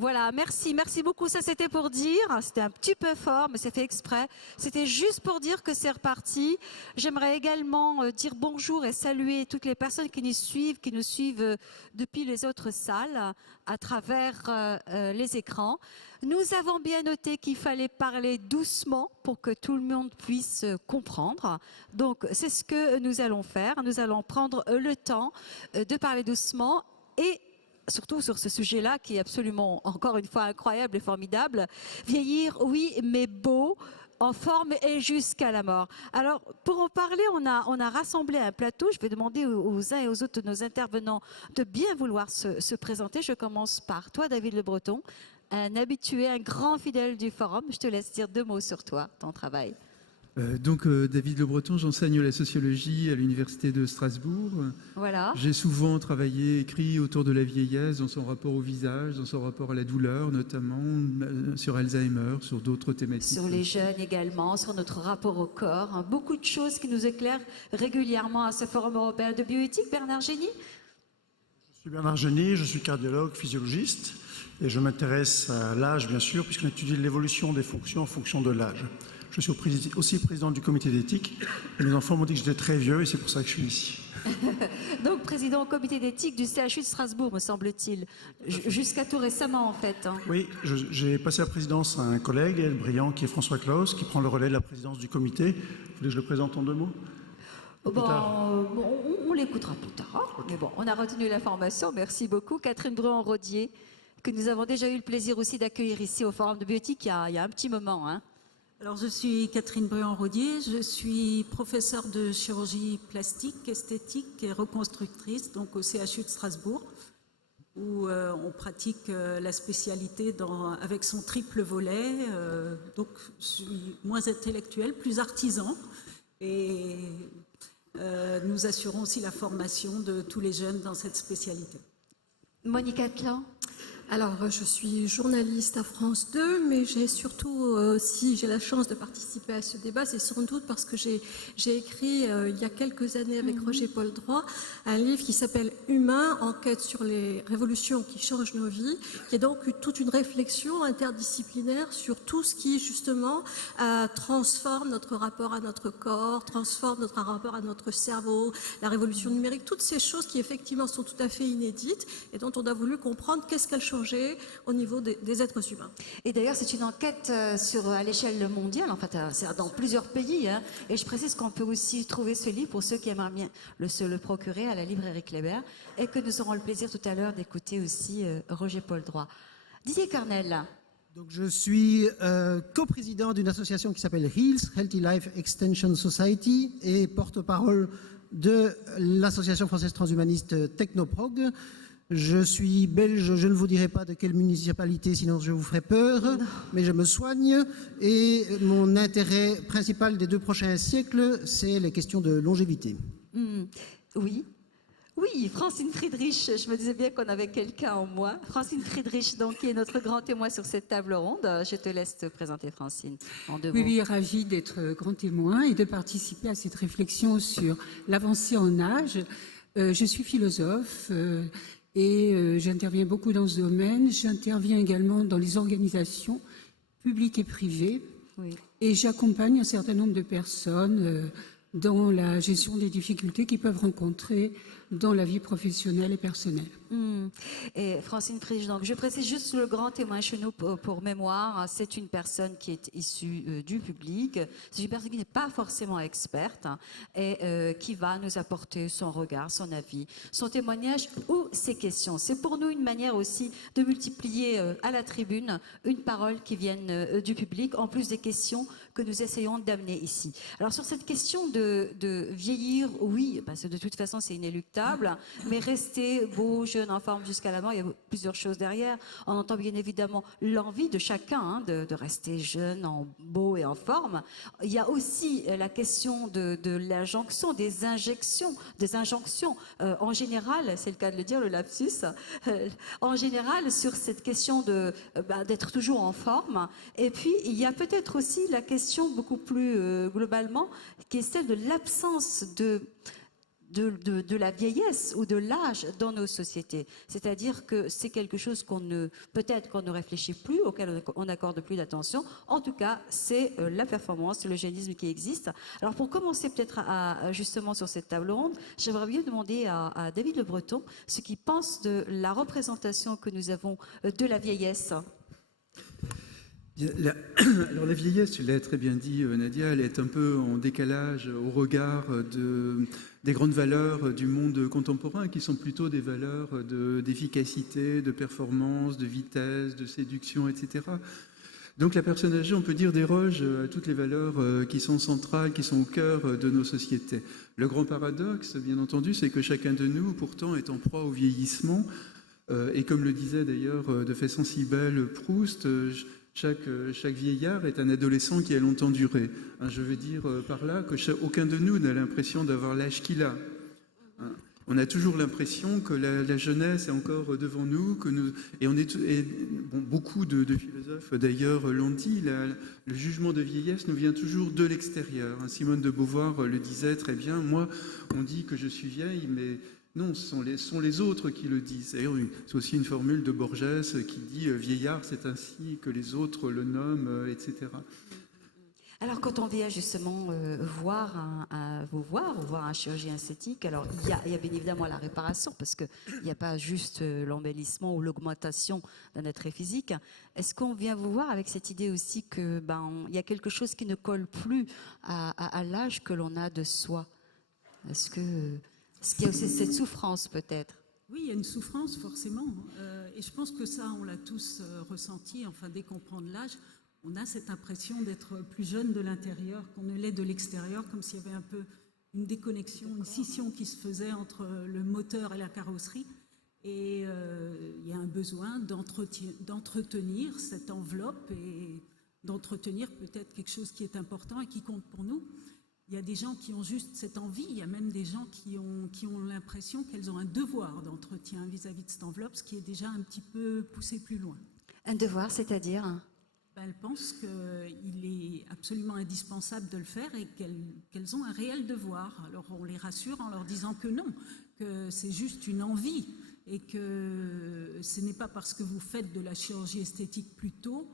Voilà, merci, merci beaucoup. Ça, c'était pour dire, c'était un petit peu fort, mais c'est fait exprès. C'était juste pour dire que c'est reparti. J'aimerais également dire bonjour et saluer toutes les personnes qui nous suivent depuis les autres salles, à travers les écrans. Nous avons bien noté qu'il fallait parler doucement pour que tout le monde puisse comprendre. Donc, c'est ce que nous allons faire. Nous allons prendre le temps de parler doucement et surtout sur ce sujet-là qui est absolument, encore une fois, incroyable et formidable. Vieillir, oui, mais beau, en forme et jusqu'à la mort. Alors, pour en parler, on a rassemblé un plateau. Je vais demander aux uns et aux autres de nos intervenants de bien vouloir se présenter. Je commence par toi, David Le Breton, un habitué, un grand fidèle du forum. Je te laisse dire 2 mots sur toi, ton travail. David Le Breton, j'enseigne la sociologie à l'Université de Strasbourg. Voilà. J'ai souvent travaillé, écrit autour de la vieillesse, dans son rapport au visage, dans son rapport à la douleur, notamment sur Alzheimer, sur d'autres thématiques. Sur les jeunes également, sur notre rapport au corps. Hein. Beaucoup de choses qui nous éclairent régulièrement à ce Forum européen de bioéthique. Bernard Gény? Je suis Bernard Gény, je suis cardiologue, physiologiste, et je m'intéresse à l'âge, bien sûr, puisqu'on étudie l'évolution des fonctions en fonction de l'âge. Je suis aussi président du comité d'éthique, et mes enfants m'ont dit que j'étais très vieux, et c'est pour ça que je suis ici. Donc, président au comité d'éthique du CHU de Strasbourg, me semble-t-il, jusqu'à tout récemment, en fait. Hein. Oui, j'ai passé la présidence à un collègue, El Briand, qui est François Claus, qui prend le relais de la présidence du comité. Vous voulez que je le présente en 2 mots? On l'écoutera plus tard. Hein. Okay. Mais bon, on a retenu l'information. Merci beaucoup. Catherine Bruand-Rodier, que nous avons déjà eu le plaisir aussi d'accueillir ici au Forum de bioéthique il y a un petit moment. Hein. Alors, je suis Catherine Bruand-Rodier, je suis professeure de chirurgie plastique, esthétique et reconstructrice, donc au CHU de Strasbourg, où on pratique la spécialité avec son triple volet. Donc, je suis moins intellectuelle, plus artisan, et nous assurons aussi la formation de tous les jeunes dans cette spécialité. Monique Atlan. Alors, je suis journaliste à France 2, mais j'ai surtout, si j'ai la chance de participer à ce débat, c'est sans doute parce que j'ai écrit il y a quelques années avec Roger Paul Droit un livre qui s'appelle Humain, enquête sur les révolutions qui changent nos vies, qui est donc toute une réflexion interdisciplinaire sur tout ce qui, justement, transforme notre rapport à notre corps, transforme notre rapport à notre cerveau, la révolution numérique, toutes ces choses qui, effectivement, sont tout à fait inédites et dont on a voulu comprendre qu'est-ce qu'elles changent au niveau des êtres humains. Et d'ailleurs, c'est une enquête à l'échelle mondiale, en fait, c'est dans plusieurs pays. Hein, et je précise qu'on peut aussi trouver ce livre pour ceux qui aimeraient bien se le procurer à la librairie Kléber et que nous aurons le plaisir tout à l'heure d'écouter aussi Roger Paul Droit. Didier Cornel. Donc, je suis coprésident d'une association qui s'appelle HEALS, Healthy Life Extension Society, et porte-parole de l'association française transhumaniste Technoprog. Je suis belge, je ne vous dirai pas de quelle municipalité, sinon je vous ferai peur, mais je me soigne et mon intérêt principal des 2 prochains siècles, c'est les questions de longévité. Oui, Francine Friedrich, je me disais bien qu'on avait quelqu'un en moi. Francine Friedrich, donc, qui est notre grand témoin sur cette table ronde. Je te laisse te présenter, Francine, en 2 mots. Oui, ravie d'être grand témoin et de participer à cette réflexion sur l'avancée en âge. Je suis philosophe. Et j'interviens beaucoup dans ce domaine. J'interviens également dans les organisations publiques et privées. Oui. Et j'accompagne un certain nombre de personnes dans la gestion des difficultés qu'ils peuvent rencontrer dans la vie professionnelle et personnelle. Et Francine Friedrich, donc je précise juste le grand témoin chez nous pour mémoire, c'est une personne qui est issue du public, c'est une personne qui n'est pas forcément experte et qui va nous apporter son regard, son avis, son témoignage ou ses questions. C'est pour nous une manière aussi de multiplier à la tribune une parole qui vienne du public, en plus des questions que nous essayons d'amener ici. Alors sur cette question de vieillir, oui, parce que de toute façon c'est inéluctable, mais rester beau, jeune, en forme jusqu'à la mort, il y a plusieurs choses derrière. On entend bien évidemment l'envie de chacun de rester jeune, beau et en forme. Il y a aussi la question de l'injonction, des injonctions. En général, c'est le cas de le dire, le lapsus, en général sur cette question d'être toujours en forme. Et puis, il y a peut-être aussi la question beaucoup plus globalement, qui est celle de l'absence de la vieillesse ou de l'âge dans nos sociétés. C'est-à-dire que c'est quelque chose peut-être qu'on ne réfléchit plus, auquel on n'accorde plus d'attention. En tout cas, c'est la performance, le génisme qui existe. Alors pour commencer peut-être justement sur cette table ronde, j'aimerais bien demander à David Le Breton ce qu'il pense de la représentation que nous avons de la vieillesse. Alors la vieillesse, tu l'as très bien dit Nadia, elle est un peu en décalage au regard des grandes valeurs du monde contemporain qui sont plutôt des valeurs d'efficacité, de performance, de vitesse, de séduction, etc. Donc la personne âgée, on peut dire, déroge à toutes les valeurs qui sont centrales, qui sont au cœur de nos sociétés. Le grand paradoxe, bien entendu, c'est que chacun de nous, pourtant, est en proie au vieillissement. Et comme le disait d'ailleurs de façon si belle Proust, chaque vieillard est un adolescent qui a longtemps duré. Je veux dire par là qu'aucun de nous n'a l'impression d'avoir l'âge qu'il a. On a toujours l'impression que la jeunesse est encore devant nous, beaucoup de philosophes d'ailleurs l'ont dit, le jugement de vieillesse nous vient toujours de l'extérieur. Simone de Beauvoir le disait très bien, moi on dit que je suis vieille, mais non, ce sont les autres qui le disent. D'ailleurs, c'est aussi une formule de Borges qui dit « vieillard, c'est ainsi que les autres le nomment, etc. » Alors, quand on vient justement voir un chirurgien esthétique, alors il y a bien évidemment la réparation, parce qu'il n'y a pas juste l'embellissement ou l'augmentation d'un attrait physique. Est-ce qu'on vient vous voir avec cette idée aussi que il y a quelque chose qui ne colle plus à l'âge que l'on a de soi? Est-ce qu'il y a aussi cette souffrance peut-être? Oui, il y a une souffrance forcément. Et je pense que ça, on l'a tous ressenti. Enfin, dès qu'on prend de l'âge, on a cette impression d'être plus jeune de l'intérieur qu'on ne l'est de l'extérieur, comme s'il y avait un peu une déconnexion, une scission qui se faisait entre le moteur et la carrosserie. Et il y a un besoin d'entretenir cette enveloppe et d'entretenir peut-être quelque chose qui est important et qui compte pour nous. Il y a des gens qui ont juste cette envie, il y a même des gens qui ont l'impression qu'elles ont un devoir d'entretien vis-à-vis de cette enveloppe, ce qui est déjà un petit peu poussé plus loin. Un devoir, c'est-à-dire? Elles pensent qu'il est absolument indispensable de le faire et qu'elles ont un réel devoir. Alors on les rassure en leur disant que non, que c'est juste une envie et que ce n'est pas parce que vous faites de la chirurgie esthétique plus tôt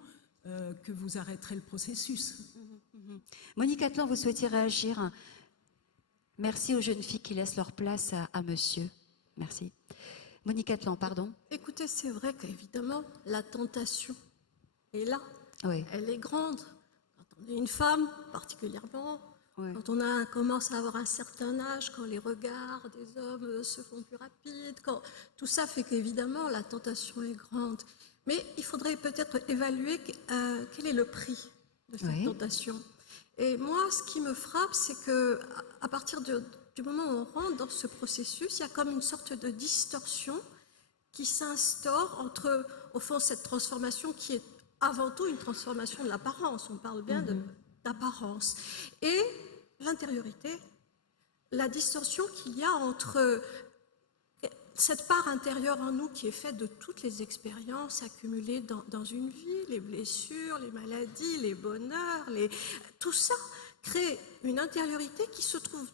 que vous arrêterez le processus. Monique Atlan, vous souhaitiez réagir? Merci aux jeunes filles qui laissent leur place à monsieur. Merci. Monique Atlan, pardon. Écoutez, c'est vrai qu'évidemment, la tentation est là. Oui. Elle est grande. Quand on est une femme, particulièrement, Oui. quand on commence à avoir un certain âge, quand les regards des hommes se font plus rapides, tout ça fait qu'évidemment, la tentation est grande. Mais il faudrait peut-être évaluer quel est le prix de cette tentation. Et moi, ce qui me frappe, c'est qu'à partir du moment où on rentre dans ce processus, il y a comme une sorte de distorsion qui s'instaure entre, au fond, cette transformation qui est avant tout une transformation de l'apparence. On parle bien d'apparence. Et l'intériorité, la distorsion qu'il y a entre cette part intérieure en nous qui est faite de toutes les expériences accumulées dans une vie, les blessures, les maladies, les bonheurs, tout ça crée une intériorité qui se trouve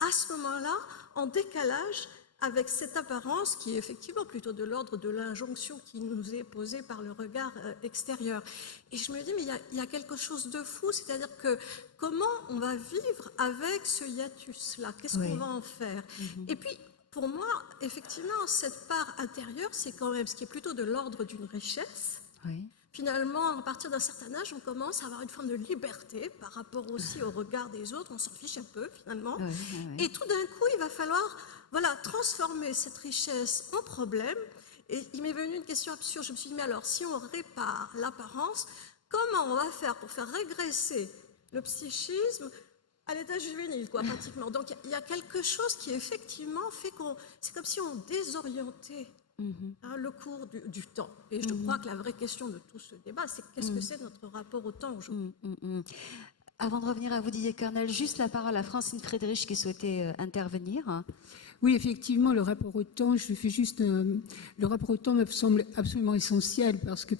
à ce moment-là en décalage avec cette apparence qui est effectivement plutôt de l'ordre de l'injonction qui nous est posée par le regard extérieur. Et je me dis, mais il y a quelque chose de fou, c'est-à-dire que comment on va vivre avec ce hiatus-là? Qu'est-ce qu'on va en faire? Et puis, pour moi, effectivement, cette part intérieure, c'est quand même ce qui est plutôt de l'ordre d'une richesse. Oui. Finalement, à partir d'un certain âge, on commence à avoir une forme de liberté par rapport aussi au regard des autres. On s'en fiche un peu, finalement. Et tout d'un coup, il va falloir transformer cette richesse en problème. Et il m'est venu une question absurde. Je me suis dit, mais alors, si on répare l'apparence, comment on va faire pour faire régresser le psychisme à l'état juvénile, pratiquement. Donc, il y a quelque chose qui, effectivement, fait c'est comme si on désorientait le cours du temps. Et je crois que la vraie question de tout ce débat, c'est qu'est-ce que c'est notre rapport au temps aujourd'hui? Avant de revenir à vous, Didier Kernel, juste la parole à Francine Friedrich qui souhaitait intervenir. Oui, effectivement, le rapport au temps, le rapport au temps me semble absolument essentiel parce que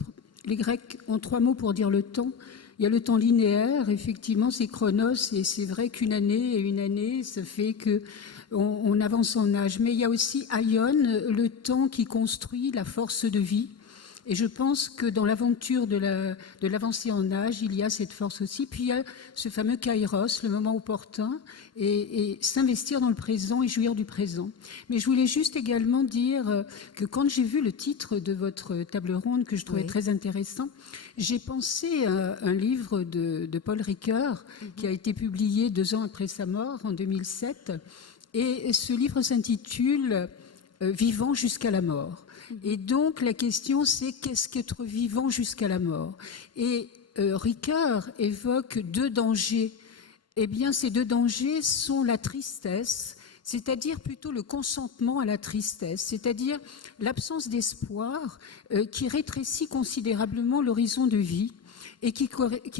les Grecs ont 3 mots pour dire le temps. Il y a le temps linéaire, effectivement, c'est chronos, et c'est vrai qu'une année et une année, ça fait que on avance en âge. Mais il y a aussi aion, le temps qui construit la force de vie. Et je pense que dans l'aventure de l'avancée en âge, il y a cette force aussi. Puis il y a ce fameux kairos, le moment opportun, et s'investir dans le présent et jouir du présent. Mais je voulais juste également dire que quand j'ai vu le titre de votre table ronde, que je trouvais très intéressant, j'ai pensé à un livre de Paul Ricoeur, qui a été publié 2 ans après sa mort, en 2007. Et ce livre s'intitule « Vivant jusqu'à la mort ». Et donc, la question, c'est qu'est-ce qu'être vivant jusqu'à la mort? Et Ricoeur évoque 2 dangers. Eh bien, ces 2 dangers sont la tristesse, c'est-à-dire plutôt le consentement à la tristesse, c'est-à-dire l'absence d'espoir qui rétrécit considérablement l'horizon de vie et qui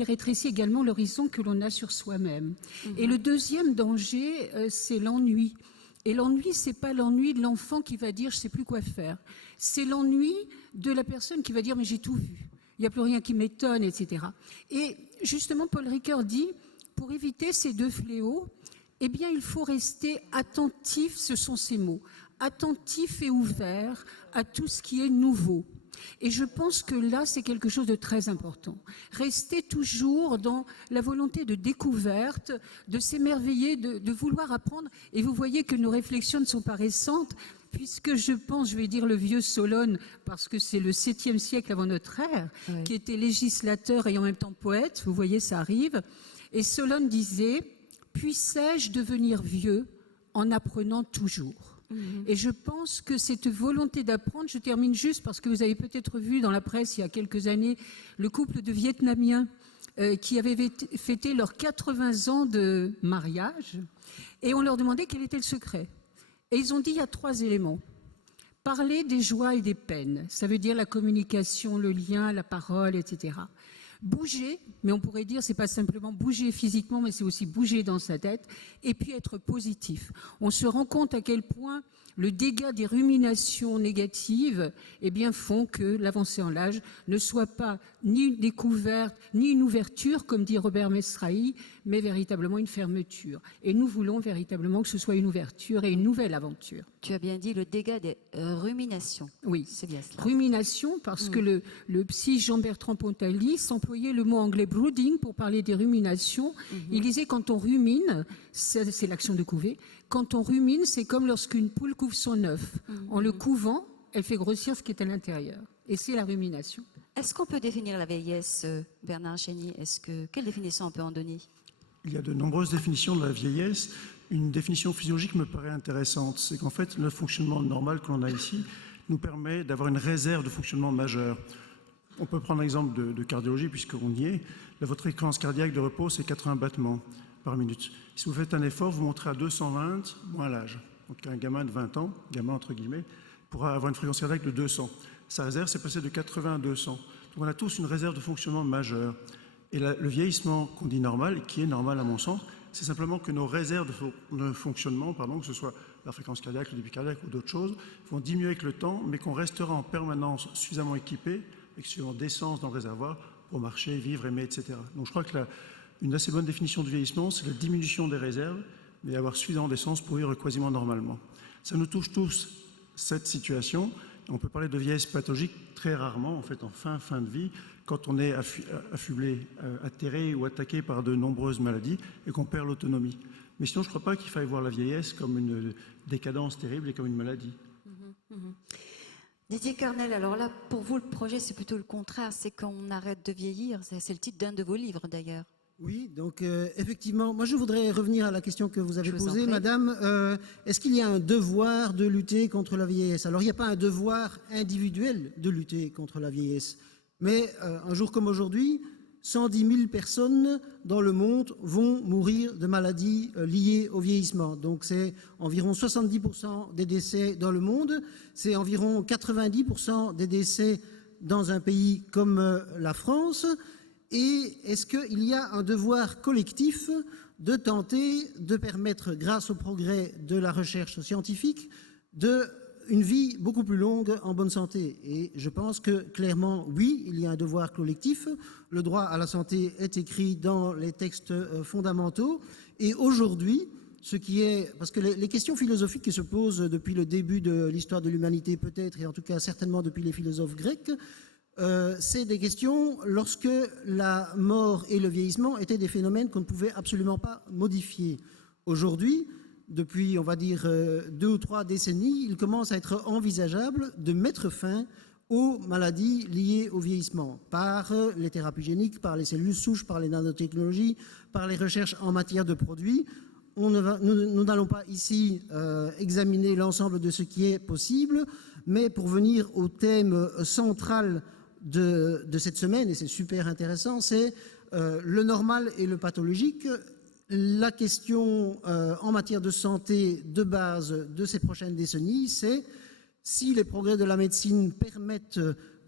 rétrécit également l'horizon que l'on a sur soi-même. Et le deuxième danger, c'est l'ennui. Et l'ennui, c'est pas l'ennui de l'enfant qui va dire « je sais plus quoi faire ». C'est l'ennui de la personne qui va dire « mais j'ai tout vu, il n'y a plus rien qui m'étonne », etc. Et justement, Paul Ricoeur dit « pour éviter ces 2 fléaux, eh bien, il faut rester attentif », ce sont ces mots, « attentif et ouvert à tout ce qui est nouveau ». Et je pense que là, c'est quelque chose de très important. Rester toujours dans la volonté de découverte, de s'émerveiller, de vouloir apprendre. Et vous voyez que nos réflexions ne sont pas récentes, puisque je pense, je vais dire le vieux Solon, parce que c'est le 7e siècle avant notre ère, qui était législateur et en même temps poète. Vous voyez, ça arrive. Et Solon disait « Puissais-je devenir vieux en apprenant toujours ?» Et je pense que cette volonté d'apprendre, je termine juste parce que vous avez peut-être vu dans la presse il y a quelques années le couple de Vietnamiens qui avaient fêté leurs 80 ans de mariage et on leur demandait quel était le secret. Et ils ont dit il y a 3 éléments. Parler des joies et des peines, ça veut dire la communication, le lien, la parole, etc. Bouger, mais on pourrait dire c'est pas simplement bouger physiquement, mais c'est aussi bouger dans sa tête, et puis être positif. On se rend compte à quel point le dégât des ruminations négatives eh bien, font que l'avancée en l'âge ne soit pas ni une découverte, ni une ouverture, comme dit Robert Mesrahi, mais véritablement une fermeture. Et nous voulons véritablement que ce soit une ouverture et une nouvelle aventure. Tu as bien dit le dégât des ruminations. Oui, c'est bien cela. Rumination, parce que le psy Jean-Bertrand Pontalis employait le mot anglais brooding pour parler des ruminations. Il disait quand on rumine, c'est l'action de couver, quand on rumine, c'est comme lorsqu'une poule couve son œuf. En le couvant, elle fait grossir ce qui est à l'intérieur. Et c'est la rumination. Est-ce qu'on peut définir la vieillesse, Bernard Chény? Quelle définition on peut en donner? Il y a de nombreuses définitions de la vieillesse. Une définition physiologique me paraît intéressante. C'est qu'en fait, le fonctionnement normal que l'on a ici nous permet d'avoir une réserve de fonctionnement majeure. On peut prendre l'exemple de cardiologie, puisqu'on y est. Votre fréquence cardiaque de repos, c'est 80 battements par minute. Si vous faites un effort, vous montrez à 220, moins l'âge. Donc un gamin de 20 ans, gamin entre guillemets, pourra avoir une fréquence cardiaque de 200. Sa réserve, c'est passé de 80 à 200. Donc on a tous une réserve de fonctionnement majeure. Et le vieillissement qu'on dit normal, qui est normal à mon sens, c'est simplement que nos réserves de fonctionnement, que ce soit la fréquence cardiaque, le débit cardiaque ou d'autres choses, vont diminuer avec le temps, mais qu'on restera en permanence suffisamment équipé, avec suffisamment d'essence dans le réservoir pour marcher, vivre, aimer, etc. Donc je crois que une assez bonne définition du vieillissement, c'est la diminution des réserves, mais avoir suffisamment d'essence pour vivre quasiment normalement. Ça nous touche tous, cette situation. On peut parler de vieillesse pathologique très rarement, en fait, en fin de vie, quand on est affublé, atterré ou attaqué par de nombreuses maladies et qu'on perd l'autonomie. Mais sinon, je ne crois pas qu'il faille voir la vieillesse comme une décadence terrible et comme une maladie. Didier Carnel, alors là, pour vous, le projet, c'est plutôt le contraire, c'est qu'on arrête de vieillir. C'est le titre d'un de vos livres, d'ailleurs. Oui, donc effectivement, moi je voudrais revenir à la question que vous avez Je vous en posée, prie. madame. Est-ce qu'il y a un devoir de lutter contre la vieillesse? Alors il n'y a pas un devoir individuel de lutter contre la vieillesse, mais un jour comme aujourd'hui, 110 000 personnes dans le monde vont mourir de maladies liées au vieillissement. Donc c'est environ 70% des décès dans le monde, c'est environ 90% des décès dans un pays comme la France. Et est-ce qu'il y a un devoir collectif de tenter de permettre, grâce au progrès de la recherche scientifique, de une vie beaucoup plus longue en bonne santé. Et je pense que clairement, oui, il y a un devoir collectif. Le droit à la santé est écrit dans les textes fondamentaux. Et aujourd'hui, ce qui est... Parce que les questions philosophiques qui se posent depuis le début de l'histoire de l'humanité peut-être, et en tout cas certainement depuis les philosophes grecs, c'est des questions lorsque la mort et le vieillissement étaient des phénomènes qu'on ne pouvait absolument pas modifier. Aujourd'hui, depuis, on va dire, 2 ou 3 décennies, il commence à être envisageable de mettre fin aux maladies liées au vieillissement par les thérapies géniques, par les cellules souches, par les nanotechnologies, par les recherches en matière de produits. Nous n'allons pas ici examiner l'ensemble de ce qui est possible, mais pour venir au thème central de cette semaine, et c'est super intéressant, c'est le normal et le pathologique. La question en matière de santé de base de ces prochaines décennies, c'est si les progrès de la médecine permettent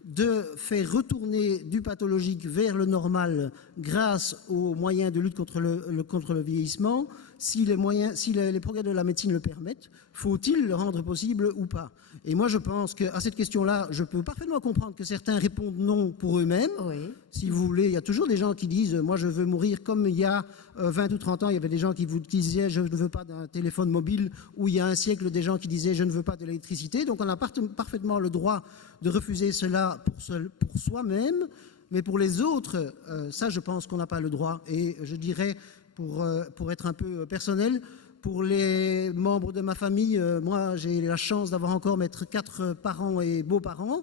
de faire retourner du pathologique vers le normal grâce aux moyens de lutte contre le vieillissement, si les progrès de la médecine le permettent, faut-il le rendre possible ou pas? Et moi, je pense qu'à cette question-là, je peux parfaitement comprendre que certains répondent non pour eux-mêmes. Oui. Si vous voulez, il y a toujours des gens qui disent « moi, je veux mourir », comme il y a 20 ou 30 ans, il y avait des gens qui vous disaient « je ne veux pas d'un téléphone mobile », ou il y a un siècle, des gens qui disaient « je ne veux pas de l'électricité ». Donc, on a parfaitement le droit de refuser cela pour soi-même, mais pour les autres, ça, je pense qu'on n'a pas le droit. Et je dirais, pour être un peu personnel, pour les membres de ma famille, moi, j'ai la chance d'avoir encore mes 4 parents et beaux-parents,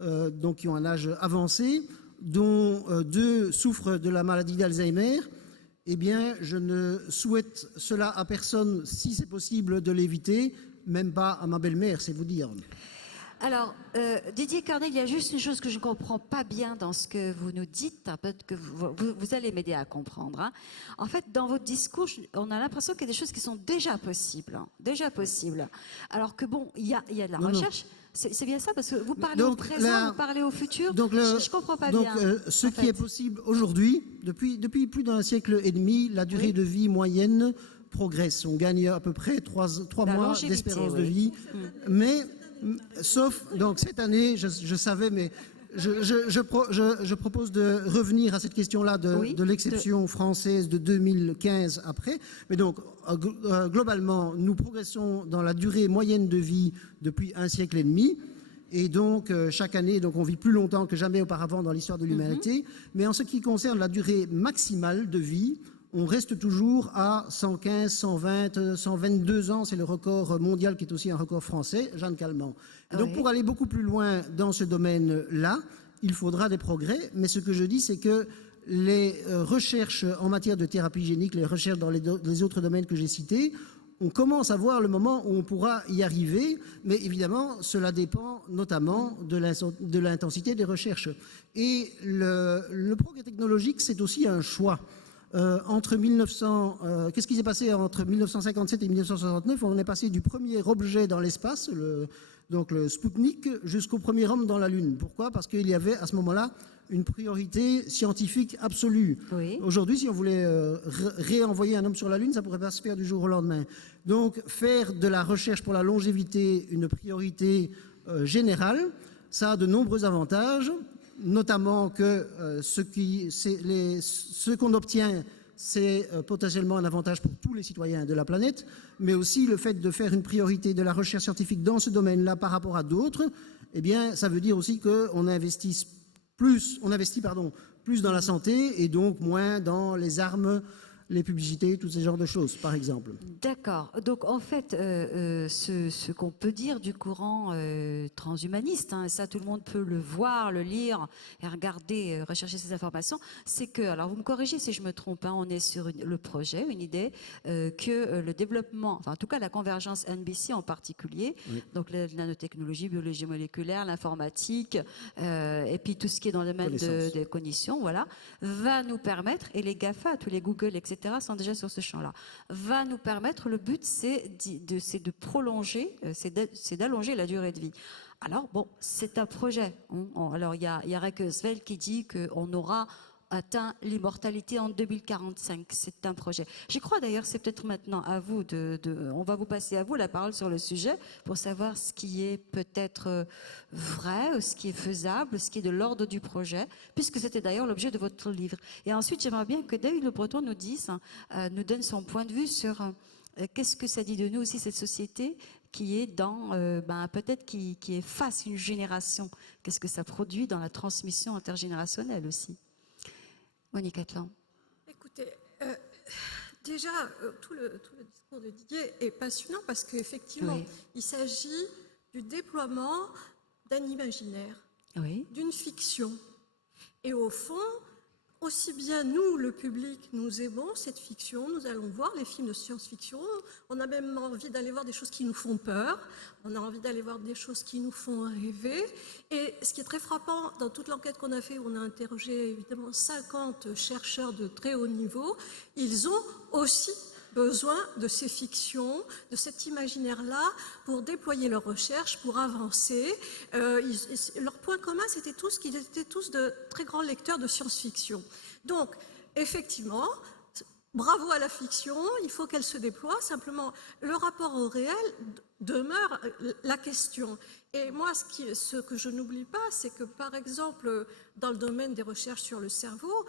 donc qui ont un âge avancé, dont 2 souffrent de la maladie d'Alzheimer. Eh bien, je ne souhaite cela à personne, si c'est possible de l'éviter, même pas à ma belle-mère, c'est vous dire. Alors, Didier Corneille, il y a juste une chose que je ne comprends pas bien dans ce que vous nous dites, peut-être que vous allez m'aider à comprendre. Hein. En fait, dans votre discours, on a l'impression qu'il y a des choses qui sont déjà possibles. Alors que bon, il y a de la recherche. C'est bien ça, parce que vous parlez au présent, vous parlez au futur. Je ne comprends pas bien. Ce qui est possible aujourd'hui, depuis plus d'un siècle et demi, la durée de vie moyenne progresse. On gagne à peu près 3 mois d'espérance de vie. Mais... Sauf, donc cette année, je savais, mais je propose de revenir à cette question-là de l'exception française de 2015 après. Mais donc, globalement, nous progressons dans la durée moyenne de vie depuis un siècle et demi. Et donc, chaque année, donc, on vit plus longtemps que jamais auparavant dans l'histoire de l'humanité. Mais en ce qui concerne la durée maximale de vie, on reste toujours à 115, 120, 122 ans. C'est le record mondial qui est aussi un record français, Jeanne Calment. Donc pour aller beaucoup plus loin dans ce domaine-là, il faudra des progrès. Mais ce que je dis, c'est que les recherches en matière de thérapie génique, les recherches dans les autres domaines que j'ai cités, on commence à voir le moment où on pourra y arriver. Mais évidemment, cela dépend notamment de l'intensité des recherches. Et le progrès technologique, c'est aussi un choix. Qu'est-ce qui s'est passé entre 1957 et 1969? On est passé du premier objet dans l'espace, donc le Spoutnik, jusqu'au premier homme dans la Lune. Pourquoi? Parce qu'il y avait à ce moment-là une priorité scientifique absolue. Oui. Aujourd'hui, si on voulait réenvoyer un homme sur la Lune, ça ne pourrait pas se faire du jour au lendemain. Donc, faire de la recherche pour la longévité une priorité générale, ça a de nombreux avantages, notamment que ce qu'on obtient, c'est potentiellement un avantage pour tous les citoyens de la planète, mais aussi le fait de faire une priorité de la recherche scientifique dans ce domaine-là par rapport à d'autres, eh bien, ça veut dire aussi qu'on investit plus dans la santé et donc moins dans les armes, les publicités, tous ces genres de choses, par exemple. D'accord. Donc, en fait, ce qu'on peut dire du courant transhumaniste, hein, et ça, tout le monde peut le voir, le lire et regarder, rechercher ces informations, c'est que, alors vous me corrigez si je me trompe, hein, on est sur le projet, une idée, que le développement, enfin, en tout cas, la convergence NBC en particulier, donc la nanotechnologie, biologie moléculaire, l'informatique, et puis tout ce qui est dans le domaine des cognitions, voilà, va nous permettre, et les GAFA, tous les Google, etc., sont déjà sur ce champ-là, va nous permettre, le but c'est de prolonger, c'est d'allonger la durée de vie. Alors bon, c'est un projet. Alors il y a Rekesveld qui dit qu'on aura atteint l'immortalité en 2045. C'est un projet. Je crois d'ailleurs, c'est peut-être maintenant à vous on va vous passer à vous la parole sur le sujet pour savoir ce qui est peut-être vrai, ou ce qui est faisable, ce qui est de l'ordre du projet, puisque c'était d'ailleurs l'objet de votre livre. Et ensuite, j'aimerais bien que David Le Breton nous dise, nous donne son point de vue sur qu'est-ce que ça dit de nous aussi, cette société qui est dans, peut-être qui efface une génération. Qu'est-ce que ça produit dans la transmission intergénérationnelle aussi. Monique Atlan. Écoutez, déjà, tout le discours de Didier est passionnant parce qu'effectivement, Oui. il s'agit du déploiement d'un imaginaire, Oui. d'une fiction. Et au fond, aussi bien nous, le public, nous aimons cette fiction, nous allons voir les films de science-fiction, on a même envie d'aller voir des choses qui nous font peur, on a envie d'aller voir des choses qui nous font rêver. Et ce qui est très frappant dans toute l'enquête qu'on a fait, où on a interrogé évidemment 50 chercheurs de très haut niveau, ils ont aussi besoin de ces fictions, de cet imaginaire-là pour déployer leurs recherches, pour avancer. Leur point commun, c'était tous qu'ils étaient tous de très grands lecteurs de science-fiction. Donc, effectivement, bravo à la fiction, il faut qu'elle se déploie. Simplement, le rapport au réel demeure la question. Et moi, ce que je n'oublie pas, c'est que, par exemple, dans le domaine des recherches sur le cerveau,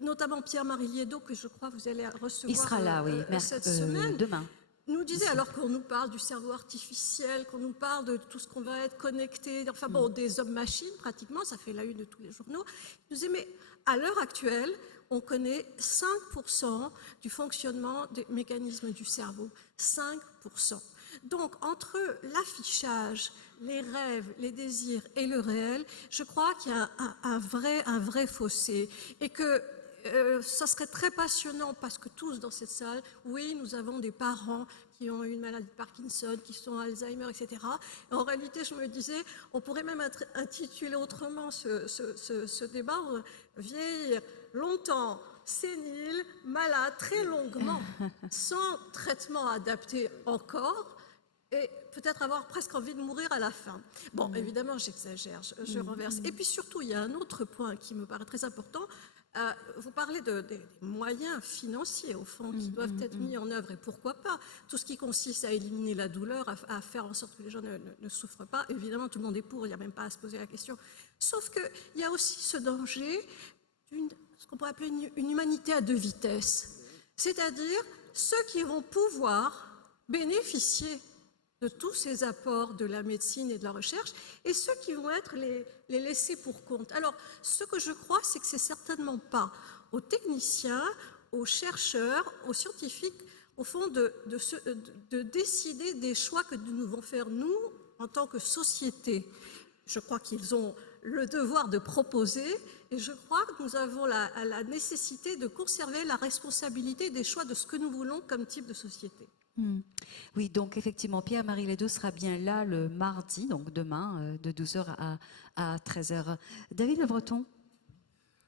notamment Pierre-Marie Liédot, que je crois vous allez recevoir Il sera là, oui, cette semaine, demain. nous disait, alors qu'on nous parle du cerveau artificiel, qu'on nous parle de tout ce qu'on va être connecté, enfin bon, des hommes-machines pratiquement, ça fait la une de tous les journaux, il nous disait, mais à l'heure actuelle, on connaît 5% du fonctionnement des mécanismes du cerveau. 5%. Donc, entre l'affichage, les rêves, les désirs et le réel, je crois qu'il y a un vrai fossé. Et que ça serait très passionnant parce que tous dans cette salle, oui, nous avons des parents qui ont une maladie de Parkinson, qui sont Alzheimer, etc. Et en réalité, je me disais, on pourrait même intituler autrement ce débat, vieillir longtemps, sénile, malade, très longuement, sans traitement adapté encore, et peut-être avoir presque envie de mourir à la fin. Bon, évidemment, j'exagère, je renverse. Et puis surtout, il y a un autre point qui me paraît très important. Vous parlez des moyens financiers, au fond, qui doivent être mis en œuvre, et pourquoi pas. Tout ce qui consiste à éliminer la douleur, à faire en sorte que les gens ne souffrent pas. Évidemment, tout le monde est pour, il n'y a même pas à se poser la question. Sauf qu'il y a aussi ce danger ce qu'on pourrait appeler une humanité à deux vitesses. C'est-à-dire ceux qui vont pouvoir bénéficier de tous ces apports de la médecine et de la recherche, et ceux qui vont être les laissés pour compte. Alors, ce que je crois, c'est que c'est certainement pas aux techniciens, aux chercheurs, aux scientifiques, au fond, de décider des choix que nous devons faire, nous, en tant que société. Je crois qu'ils ont le devoir de proposer, et je crois que nous avons la nécessité de conserver la responsabilité des choix de ce que nous voulons comme type de société. Oui, donc effectivement, Pierre-Marie Liédot sera bien là le mardi, donc demain, de 12h à 13h. David Le Breton.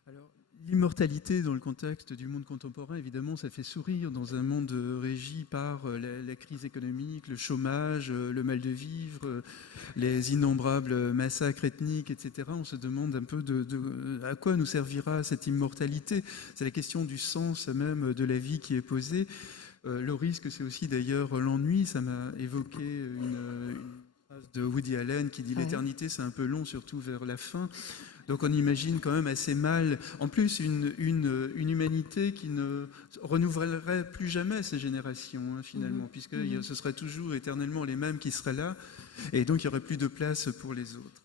Alors, l'immortalité dans le contexte du monde contemporain, évidemment, ça fait sourire dans un monde régi par la crise économique, le chômage, le mal de vivre, les innombrables massacres ethniques, etc. On se demande un peu à quoi nous servira cette immortalité. C'est la question du sens même de la vie qui est posée. Le risque, c'est aussi d'ailleurs l'ennui. Ça m'a évoqué une phrase de Woody Allen qui dit l'éternité, c'est un peu long, surtout vers la fin. Donc on imagine quand même assez mal, en plus, une humanité qui ne renouvellerait plus jamais ces générations, finalement, puisque ce serait toujours éternellement les mêmes qui seraient là, et donc il n'y aurait plus de place pour les autres.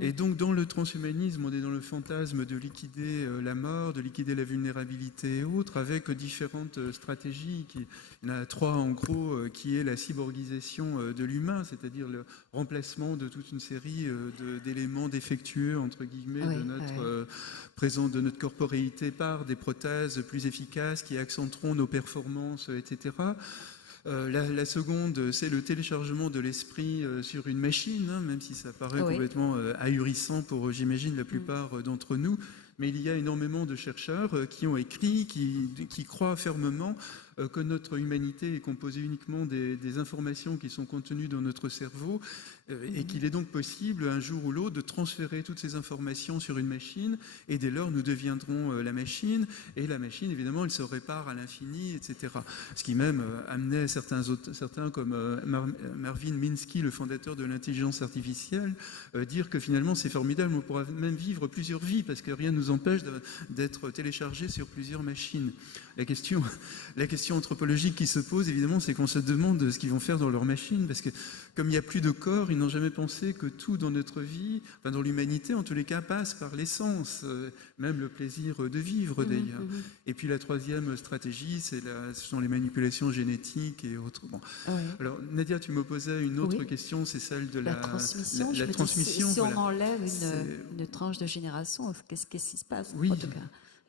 Et donc dans le transhumanisme, on est dans le fantasme de liquider la mort, de liquider la vulnérabilité et autres, avec différentes stratégies. Il y en a 3 en gros, qui est la cyborgisation de l'humain, c'est-à-dire le remplacement de toute une série d'éléments défectueux, entre guillemets, de notre corporéité par des prothèses plus efficaces qui accentueront nos performances, etc. La seconde, c'est le téléchargement de l'esprit sur une machine, même si ça paraît complètement ahurissant pour, j'imagine, la plupart d'entre nous. Mais il y a énormément de chercheurs qui ont écrit, qui croient fermement que notre humanité est composée uniquement des informations qui sont contenues dans notre cerveau et qu'il est donc possible un jour ou l'autre de transférer toutes ces informations sur une machine et dès lors nous deviendrons la machine et la machine évidemment elle se répare à l'infini, etc. Ce qui même amenait certains comme Marvin Minsky, le fondateur de l'intelligence artificielle, dire que finalement c'est formidable, on pourra même vivre plusieurs vies parce que rien ne nous empêche d'être téléchargé sur plusieurs machines. La question anthropologique qui se pose, évidemment, c'est qu'on se demande ce qu'ils vont faire dans leurs machines, parce que comme il n'y a plus de corps, ils n'ont jamais pensé que tout dans notre vie, enfin dans l'humanité, en tous les cas, passe par l'essence, même le plaisir de vivre d'ailleurs. Et puis la troisième stratégie, ce sont les manipulations génétiques et autres. Bon. Oui. Alors Nadia, tu me posais une autre question, c'est celle de la transmission. La je me transmission. dis, si on voilà. enlève une tranche de génération, qu'est-ce qui se passe Oui. en tout cas?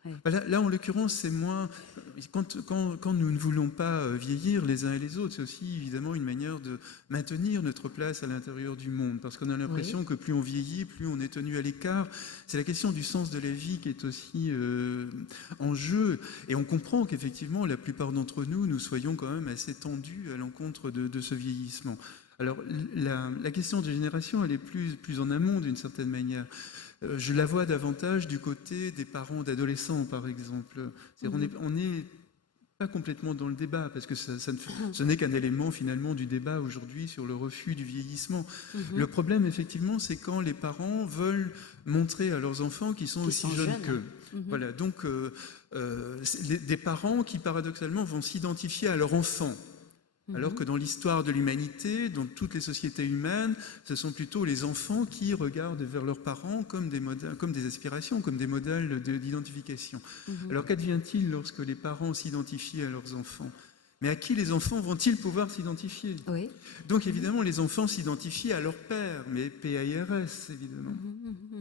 Oui. Là, en l'occurrence, c'est moins... Quand nous ne voulons pas vieillir les uns et les autres, c'est aussi évidemment une manière de maintenir notre place à l'intérieur du monde, parce qu'on a l'impression que plus on vieillit, plus on est tenu à l'écart. C'est la question du sens de la vie qui est aussi en jeu. Et on comprend qu'effectivement, la plupart d'entre nous, nous soyons quand même assez tendus à l'encontre de ce vieillissement. Alors, la question de génération, elle est plus en amont d'une certaine manière. Je la vois davantage du côté des parents d'adolescents, par exemple. On n'est pas complètement dans le débat, parce que ce n'est qu'un élément finalement du débat aujourd'hui sur le refus du vieillissement. Le problème, effectivement, c'est quand les parents veulent montrer à leurs enfants qu'ils sont aussi jeunes qu'eux. Voilà, donc des parents qui, paradoxalement, vont s'identifier à leur enfant. Alors que dans l'histoire de l'humanité, dans toutes les sociétés humaines, ce sont plutôt les enfants qui regardent vers leurs parents comme des modèles, comme des aspirations, comme des modèles d'identification. Alors qu'advient-il lorsque les parents s'identifient à leurs enfants ? Mais à qui les enfants vont-ils pouvoir s'identifier ? Oui. Donc évidemment, les enfants s'identifient à leur père, mais P-A-I-R-S évidemment.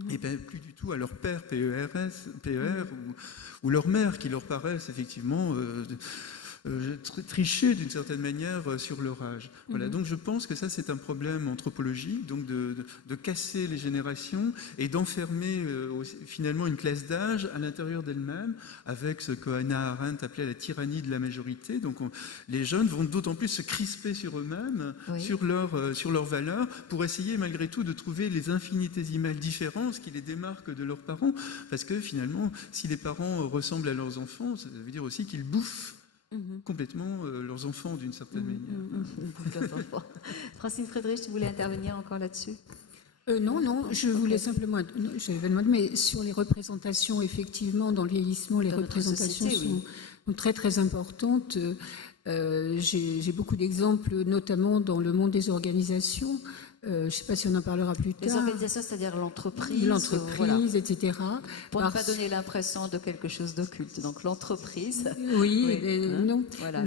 Et bien plus du tout à leur père, P-E-R-S, P-E-R, ou leur mère, qui leur paraissent effectivement... tricher d'une certaine manière sur leur âge. Voilà, donc je pense que ça c'est un problème anthropologique, donc de casser les générations et d'enfermer finalement une classe d'âge à l'intérieur d'elle-même avec ce que Hannah Arendt appelait la tyrannie de la majorité. Donc les jeunes vont d'autant plus se crisper sur eux-mêmes, sur leurs valeurs, pour essayer malgré tout de trouver les infinitésimales différences qui les démarquent de leurs parents, parce que finalement si les parents ressemblent à leurs enfants, ça veut dire aussi qu'ils bouffent complètement leurs enfants d'une certaine manière. Francine Friedrich, tu voulais intervenir encore là-dessus ? Non, je voulais simplement... J'avais demandé, mais sur les représentations, effectivement, dans le vieillissement, les représentations sont très, très importantes. J'ai beaucoup d'exemples, notamment dans le monde des organisations. Je ne sais pas si on en parlera plus tard. Les organisations, c'est-à-dire l'entreprise. L'entreprise, etc. Pour ne pas donner l'impression de quelque chose d'occulte. Donc l'entreprise. Oui, non. Voilà,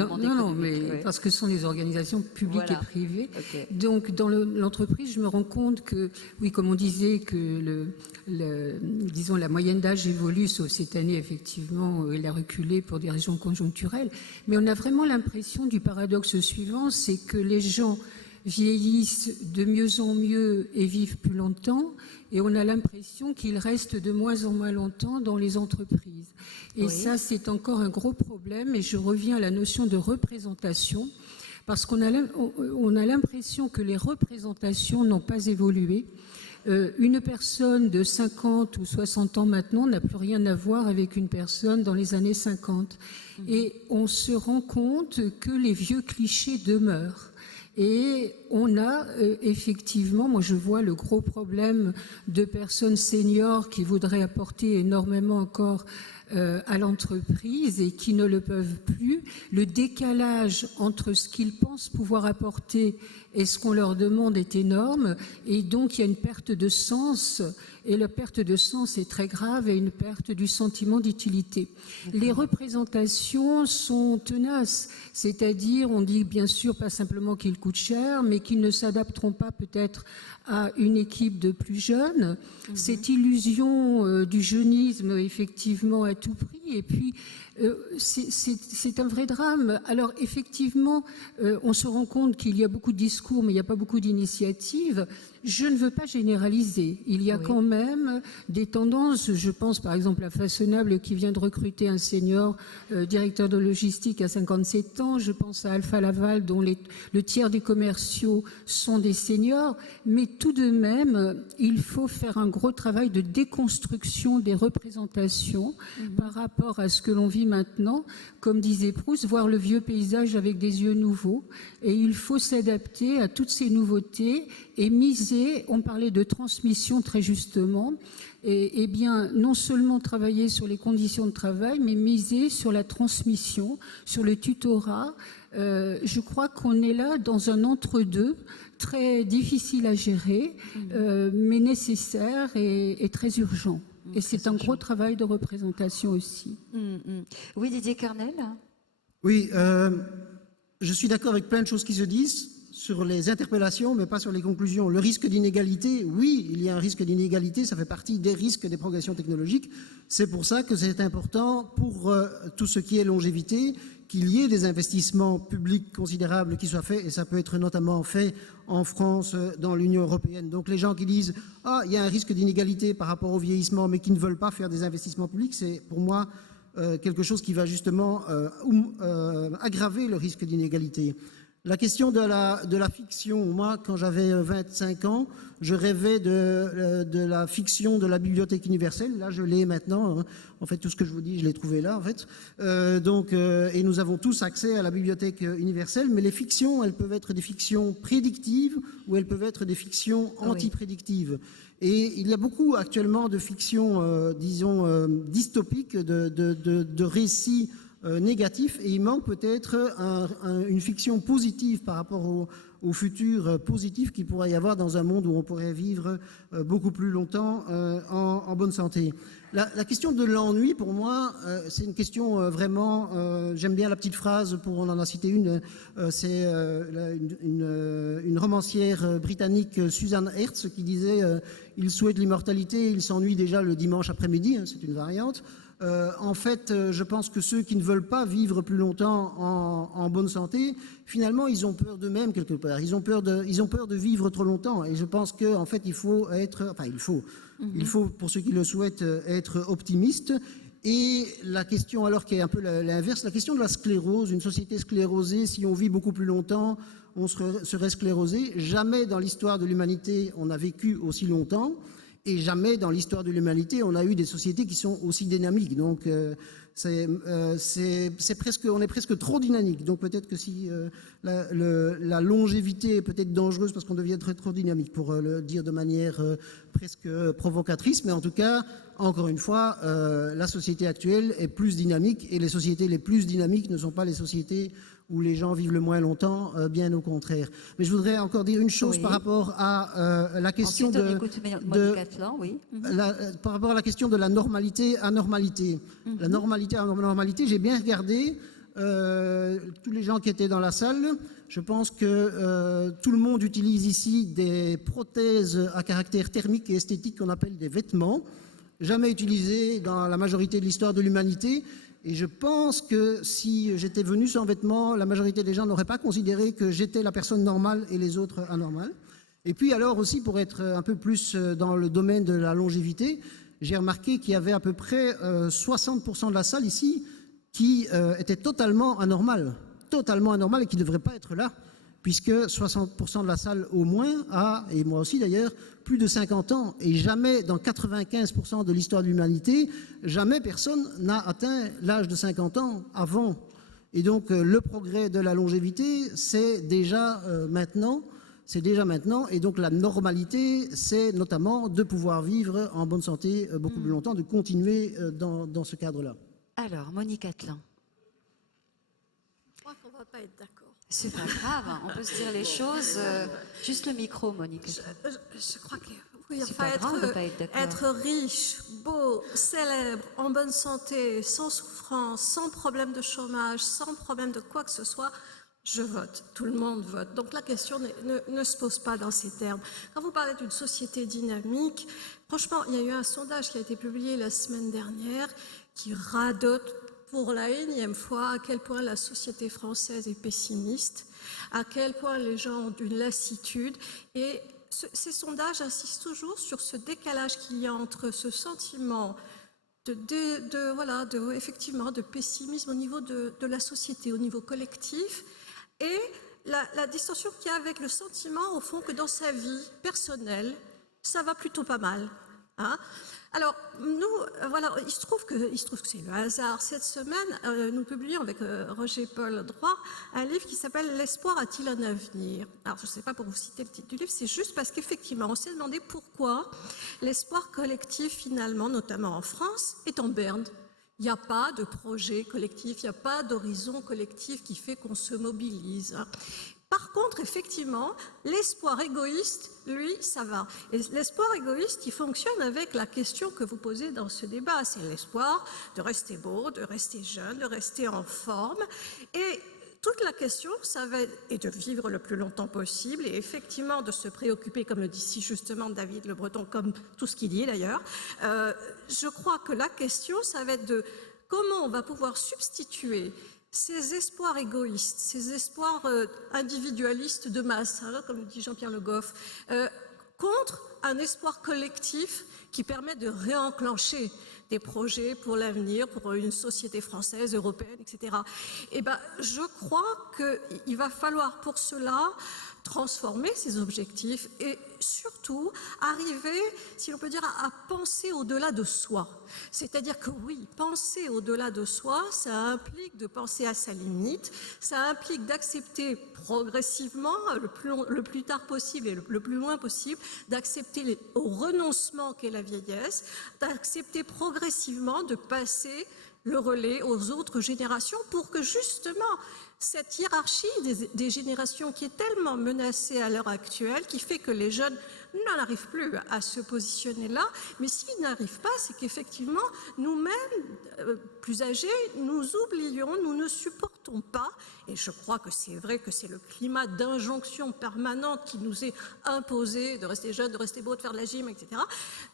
mais parce que ce sont des organisations publiques et privées. Okay. Donc dans l'entreprise, je me rends compte que, oui, comme on disait, que disons, la moyenne d'âge évolue, sauf cette année, effectivement, elle a reculé pour des raisons conjoncturelles. Mais on a vraiment l'impression du paradoxe suivant, c'est que les gens vieillissent de mieux en mieux et vivent plus longtemps, et on a l'impression qu'ils restent de moins en moins longtemps dans les entreprises. Et ça, c'est encore un gros problème, et je reviens à la notion de représentation, parce qu'on a l'impression que les représentations n'ont pas évolué. Une personne de 50 ou 60 ans maintenant n'a plus rien à voir avec une personne dans les années 50. Et on se rend compte que les vieux clichés demeurent. Et on a effectivement, moi je vois le gros problème de personnes seniors qui voudraient apporter énormément encore à l'entreprise et qui ne le peuvent plus. Le décalage entre ce qu'ils pensent pouvoir apporter et ce qu'on leur demande est énorme, et donc il y a une perte de sens, et la perte de sens est très grave, et une perte du sentiment d'utilité. Les représentations sont tenaces, c'est-à-dire on dit bien sûr pas simplement qu'ils coûtent cher, mais qu'ils ne s'adapteront pas peut-être à une équipe de plus jeunes. Cette illusion du jeunisme, effectivement, a à tout prix. Et puis, c'est un vrai drame. Alors, effectivement, on se rend compte qu'il y a beaucoup de discours, mais il n'y a pas beaucoup d'initiatives. Je ne veux pas généraliser. Il y a quand même des tendances. Je pense par exemple à Façonnable qui vient de recruter un senior directeur de logistique à 57 ans. Je pense à Alpha Laval dont le tiers des commerciaux sont des seniors. Mais tout de même, il faut faire un gros travail de déconstruction des représentations par rapport à ce que l'on vit maintenant. Comme disait Proust, voir le vieux paysage avec des yeux nouveaux. Et il faut s'adapter à toutes ces nouveautés et miser, on parlait de transmission très justement, et bien non seulement travailler sur les conditions de travail, mais miser sur la transmission, sur le tutorat. Je crois qu'on est là dans un entre-deux très difficile à gérer, mais nécessaire et très urgent. Et c'est un gros travail de représentation aussi. Oui, Didier Carnel. Oui, je suis d'accord avec plein de choses qui se disent sur les interpellations, mais pas sur les conclusions. Le risque d'inégalité, oui, il y a un risque d'inégalité, ça fait partie des risques des progressions technologiques. C'est pour ça que c'est important pour tout ce qui est longévité, qu'il y ait des investissements publics considérables qui soient faits, et ça peut être notamment fait en France, dans l'Union européenne. Donc les gens qui disent « Ah, il y a un risque d'inégalité par rapport au vieillissement », mais qui ne veulent pas faire des investissements publics, c'est pour moi quelque chose qui va justement aggraver le risque d'inégalité. La question de la fiction, moi, quand j'avais 25 ans, je rêvais de la fiction de la bibliothèque universelle. Là, je l'ai maintenant. Hein. En fait, tout ce que je vous dis, je l'ai trouvé là, en fait. Et nous avons tous accès à la bibliothèque universelle, mais les fictions, elles peuvent être des fictions prédictives ou elles peuvent être des fictions anti-prédictives. Et il y a beaucoup actuellement de fictions, disons, dystopiques, de récits négatifs, et il manque peut-être une fiction positive par rapport au futur positif qu'il pourrait y avoir dans un monde où on pourrait vivre beaucoup plus longtemps en bonne santé. La question de l'ennui, pour moi, c'est une question vraiment... J'aime bien la petite phrase, on en a cité une, c'est une romancière britannique, Susan Hertz, qui disait « Il souhaite l'immortalité, il s'ennuie déjà le dimanche après-midi », c'est une variante. En fait, je pense que ceux qui ne veulent pas vivre plus longtemps en bonne santé, finalement, ils ont peur d'eux-mêmes quelque part. Ils ont peur de vivre trop longtemps. Et je pense qu'en fait, il faut, pour ceux qui le souhaitent, être optimiste. Et la question, alors qui est un peu l'inverse, la question de la sclérose, une société sclérosée, si on vit beaucoup plus longtemps, on serait sclérosé. Jamais dans l'histoire de l'humanité, on a vécu aussi longtemps. Et jamais dans l'histoire de l'humanité, on a eu des sociétés qui sont aussi dynamiques. Donc, on est presque trop dynamique. Donc, peut-être que si la longévité est peut-être dangereuse parce qu'on devient trop dynamique, pour le dire de manière presque provocatrice. Mais en tout cas, encore une fois, la société actuelle est plus dynamique, et les sociétés les plus dynamiques ne sont pas les sociétés où les gens vivent le moins longtemps, bien au contraire. Mais je voudrais encore dire une chose par rapport à la question par rapport à la question de la normalité-anormalité. La normalité-anormalité, j'ai bien regardé tous les gens qui étaient dans la salle. Je pense que tout le monde utilise ici des prothèses à caractère thermique et esthétique qu'on appelle des vêtements, jamais utilisés dans la majorité de l'histoire de l'humanité. Et je pense que si j'étais venu sans vêtements, la majorité des gens n'auraient pas considéré que j'étais la personne normale et les autres anormales. Et puis alors aussi, pour être un peu plus dans le domaine de la longévité, j'ai remarqué qu'il y avait à peu près 60% de la salle ici qui était totalement anormale et qui ne devrait pas être là, puisque 60% de la salle au moins a, et moi aussi d'ailleurs, plus de 50 ans. Et jamais, dans 95% de l'histoire de l'humanité, jamais personne n'a atteint l'âge de 50 ans avant. Et donc le progrès de la longévité, c'est déjà maintenant. Et donc la normalité, c'est notamment de pouvoir vivre en bonne santé beaucoup plus longtemps, de continuer dans ce cadre-là. Alors, Monique Atlan. Je crois qu'on ne va pas être d'accord. C'est pas grave, on peut se dire les choses. Juste le micro, Monique. Je crois que oui, C'est pas grave de pas être d'accord. être riche, beau, célèbre, en bonne santé, sans souffrance, sans problème de chômage, sans problème de quoi que ce soit, je vote. Tout le monde vote. Donc la question ne se pose pas dans ces termes. Quand vous parlez d'une société dynamique, franchement, il y a eu un sondage qui a été publié la semaine dernière qui radote pour la énième fois à quel point la société française est pessimiste, à quel point les gens ont une lassitude. Et ces sondages insistent toujours sur ce décalage qu'il y a entre ce sentiment effectivement, de pessimisme au niveau de la société, au niveau collectif, et la distorsion qu'il y a avec le sentiment, au fond, que dans sa vie personnelle, ça va plutôt pas mal. Hein. Alors, nous, voilà, il se trouve que c'est le hasard. Cette semaine, nous publions avec Roger Paul Droit un livre qui s'appelle « L'espoir a-t-il un avenir ?» Alors, je ne sais pas pour vous citer le titre du livre, c'est juste parce qu'effectivement, on s'est demandé pourquoi l'espoir collectif, finalement, notamment en France, est en berne. Il n'y a pas de projet collectif, il n'y a pas d'horizon collectif qui fait qu'on se mobilise. Hein. Par contre, effectivement, l'espoir égoïste, lui, ça va. Et l'espoir égoïste, il fonctionne avec la question que vous posez dans ce débat. C'est l'espoir de rester beau, de rester jeune, de rester en forme. Et toute la question, ça va être de vivre le plus longtemps possible et effectivement de se préoccuper, comme le dit si justement David Le Breton, comme tout ce qu'il dit d'ailleurs. Je crois que la question, ça va être de comment on va pouvoir substituer ces espoirs égoïstes, ces espoirs individualistes de masse, hein, comme le dit Jean-Pierre Le Goff, contre un espoir collectif qui permet de réenclencher des projets pour l'avenir, pour une société française, européenne, etc. Et ben, je crois qu'il va falloir pour cela transformer ces objectifs et surtout arriver, si l'on peut dire, à penser au-delà de soi. C'est-à-dire que oui, penser au-delà de soi, ça implique de penser à sa limite, ça implique d'accepter progressivement, le plus tard possible et le plus loin possible, d'accepter au renoncement qu'est la vieillesse, d'accepter progressivement de passer le relais aux autres générations pour que justement cette hiérarchie des générations qui est tellement menacée à l'heure actuelle, qui fait que les jeunes n'en arrivent plus à se positionner là, mais s'ils n'arrivent pas, c'est qu'effectivement, nous-mêmes, plus âgés, nous oublions, nous ne supportons pas, et je crois que c'est vrai que c'est le climat d'injonction permanente qui nous est imposé, de rester jeune, de rester beau, de faire de la gym, etc.,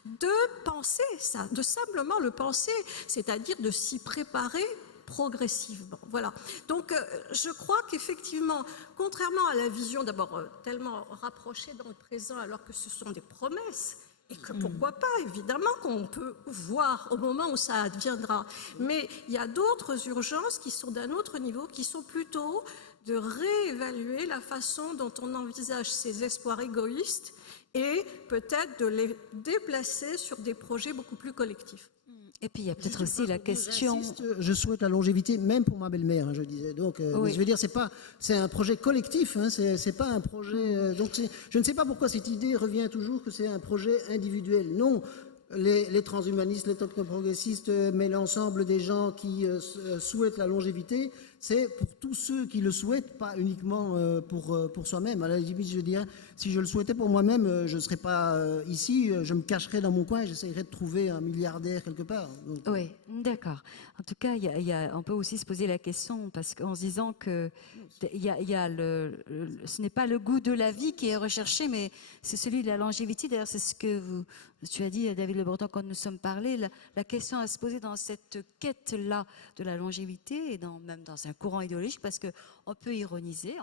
de penser ça, de simplement le penser, c'est-à-dire de s'y préparer progressivement. Voilà. Donc, je crois qu'effectivement, contrairement à la vision d'abord tellement rapprochée dans le présent, alors que ce sont des promesses, et que pourquoi pas, évidemment, qu'on peut voir au moment où ça adviendra. Mais il y a d'autres urgences qui sont d'un autre niveau, qui sont plutôt de réévaluer la façon dont on envisage ces espoirs égoïstes et peut-être de les déplacer sur des projets beaucoup plus collectifs. Et puis il y a peut-être aussi la question. Je souhaite la longévité, même pour ma belle-mère, hein, je disais. Donc, oui. je veux dire, c'est un projet collectif, hein, c'est pas un projet. Donc, je ne sais pas pourquoi cette idée revient toujours que c'est un projet individuel. Non, les transhumanistes, les technoprogressistes, mais l'ensemble des gens qui souhaitent la longévité, c'est pour tous ceux qui le souhaitent, pas uniquement pour soi-même. À la limite, je dirais, si je le souhaitais pour moi-même, je ne serais pas ici, je me cacherais dans mon coin et j'essayerais de trouver un milliardaire quelque part. Donc, Oui, d'accord. En tout cas, on peut aussi se poser la question, parce qu'en se disant que ce n'est pas le goût de la vie qui est recherché, mais c'est celui de la longévité. D'ailleurs, c'est ce que tu as dit, David Le Breton, quand nous sommes parlé. La question à se poser dans cette quête-là de la longévité, et même dans un courant idéologique, parce qu'on peut ironiser,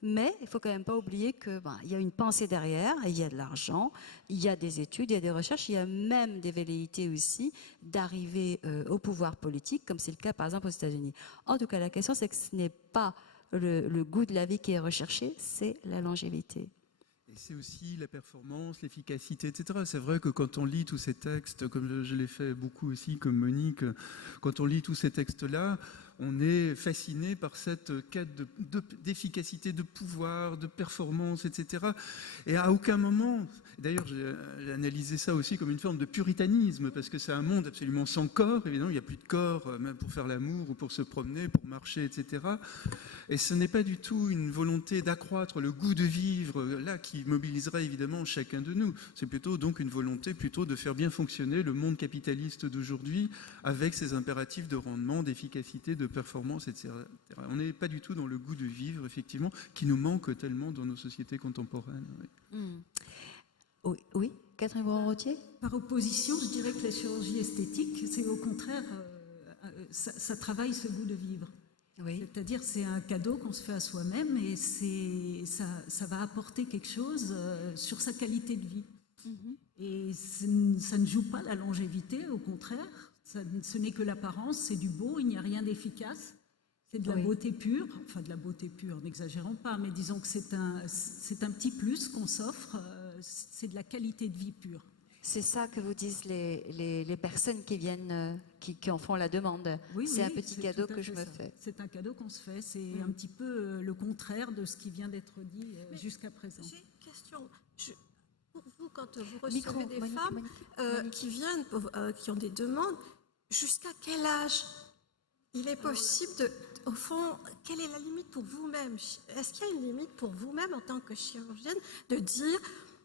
mais il ne faut quand même pas oublier qu'il y a une pensée derrière, il y a de l'argent, il y a des études, il y a des recherches, il y a même des velléités aussi d'arriver au pouvoir politique, comme c'est le cas par exemple aux États-Unis. En tout cas, la question, c'est que ce n'est pas le goût de la vie qui est recherché, c'est la longévité. Et c'est aussi la performance, l'efficacité, etc. C'est vrai que quand on lit tous ces textes, comme je l'ai fait beaucoup aussi, comme Monique, quand on lit tous ces textes-là, on est fasciné par cette quête d'efficacité, de pouvoir, de performance, etc. Et à aucun moment, d'ailleurs j'ai analysé ça aussi comme une forme de puritanisme, parce que c'est un monde absolument sans corps, évidemment, il n'y a plus de corps, même pour faire l'amour ou pour se promener, pour marcher, etc. Et ce n'est pas du tout une volonté d'accroître le goût de vivre, là, qui mobiliserait évidemment chacun de nous. C'est plutôt donc une volonté plutôt de faire bien fonctionner le monde capitaliste d'aujourd'hui avec ses impératifs de rendement, d'efficacité, de performance, etc. On n'est pas du tout dans le goût de vivre, effectivement, qui nous manque tellement dans nos sociétés contemporaines. Oui, oui. Catherine Morin-Rottier ? Par opposition, je dirais que la chirurgie esthétique, c'est au contraire ça travaille ce goût de vivre. Oui. C'est-à-dire c'est un cadeau qu'on se fait à soi-même et ça va apporter quelque chose sur sa qualité de vie. Et ça ne joue pas la longévité, au contraire, ce n'est que l'apparence, c'est du beau, il n'y a rien d'efficace, c'est de la beauté pure, enfin de la beauté pure, n'exagérons pas, mais disons que c'est un petit plus qu'on s'offre, c'est de la qualité de vie pure. C'est ça que vous disent les personnes qui viennent, qui en font la demande. Oui, c'est oui, un petit c'est cadeau tout à que je fait me ça. fais. C'est un cadeau qu'on se fait, c'est un petit peu le contraire de ce qui vient d'être dit jusqu'à présent. J'ai une question. Pour vous, quand vous recevez Micro, des Monique, femmes Monique. qui viennent, qui ont des demandes, jusqu'à quel âge il est possible de, au fond, quelle est la limite pour vous-même? Est-ce qu'il y a une limite pour vous-même en tant que chirurgienne de dire,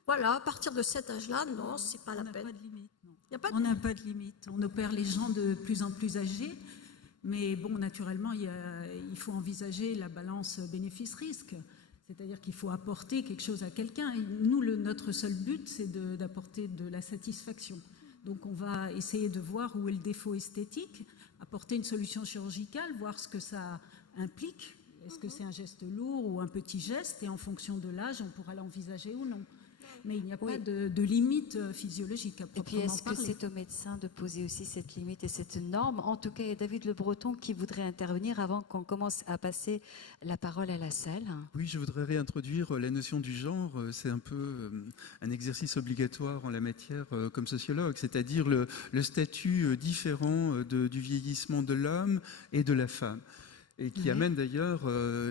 voilà, à partir de cet âge-là, non, c'est pas la On n'a peine. pas de limite, non. Il y a pas de- On n'a pas de limite. On opère les gens de plus en plus âgés, mais bon, naturellement, il faut envisager la balance bénéfice-risque. C'est-à-dire qu'il faut apporter quelque chose à quelqu'un. Et nous, notre seul but, c'est d'apporter de la satisfaction. Donc, on va essayer de voir où est le défaut esthétique, apporter une solution chirurgicale, voir ce que ça implique. Est-ce que c'est un geste lourd ou un petit geste? Et en fonction de l'âge, on pourra l'envisager ou non. Mais il n'y a pas de limite physiologique à Et puis, proprement est-ce que parler. c'est au médecin de poser aussi cette limite et cette norme? En tout cas, il y a David Le Breton qui voudrait intervenir avant qu'on commence à passer la parole à la salle. Oui, je voudrais réintroduire la notion du genre. C'est un peu un exercice obligatoire en la matière comme sociologue, c'est-à-dire le statut différent du vieillissement de l'homme et de la femme. Et qui amène d'ailleurs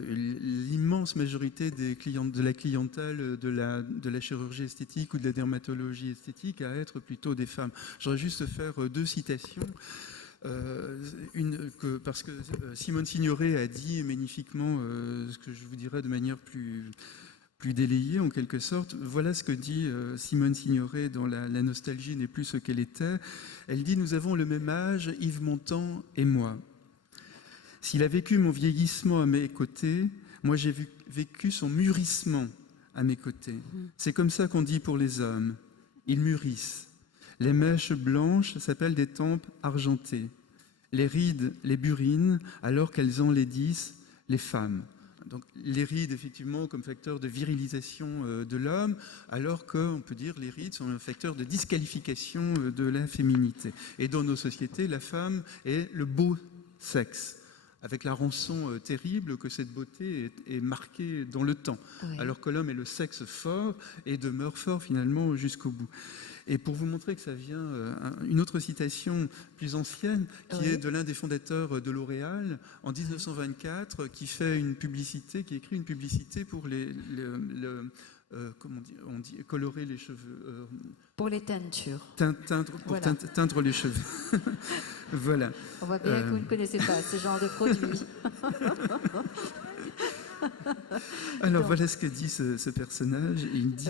l'immense majorité de la clientèle de la chirurgie esthétique ou de la dermatologie esthétique à être plutôt des femmes. J'aurais juste faire deux citations. Parce que Simone Signoret a dit magnifiquement ce que je vous dirais de manière plus délayée en quelque sorte. Voilà ce que dit Simone Signoret dans La nostalgie n'est plus ce qu'elle était. Elle dit « Nous avons le même âge, Yves Montand et moi. S'il a vécu mon vieillissement à mes côtés, moi j'ai vécu son mûrissement à mes côtés. C'est comme ça qu'on dit pour les hommes. Ils mûrissent. Les mèches blanches s'appellent des tempes argentées. Les rides, les burines, alors qu'elles enlaidissent les femmes. » Donc les rides, effectivement, comme facteur de virilisation de l'homme, alors qu'on peut dire les rides sont un facteur de disqualification de la féminité. Et dans nos sociétés, la femme est le beau sexe, avec la rançon terrible que cette beauté est marquée dans le temps, Oui. alors que l'homme est le sexe fort et demeure fort finalement jusqu'au bout. Et pour vous montrer que ça vient, une autre citation plus ancienne, qui Oui. est de l'un des fondateurs de L'Oréal, en 1924, qui fait une publicité, qui écrit une publicité pour comment on dit, colorer les cheveux. Pour les teintures. Pour Voilà. teindre les cheveux. Voilà. On voit bien que vous ne connaissez pas ce genre de produit. Alors voilà ce que dit ce personnage. Il dit,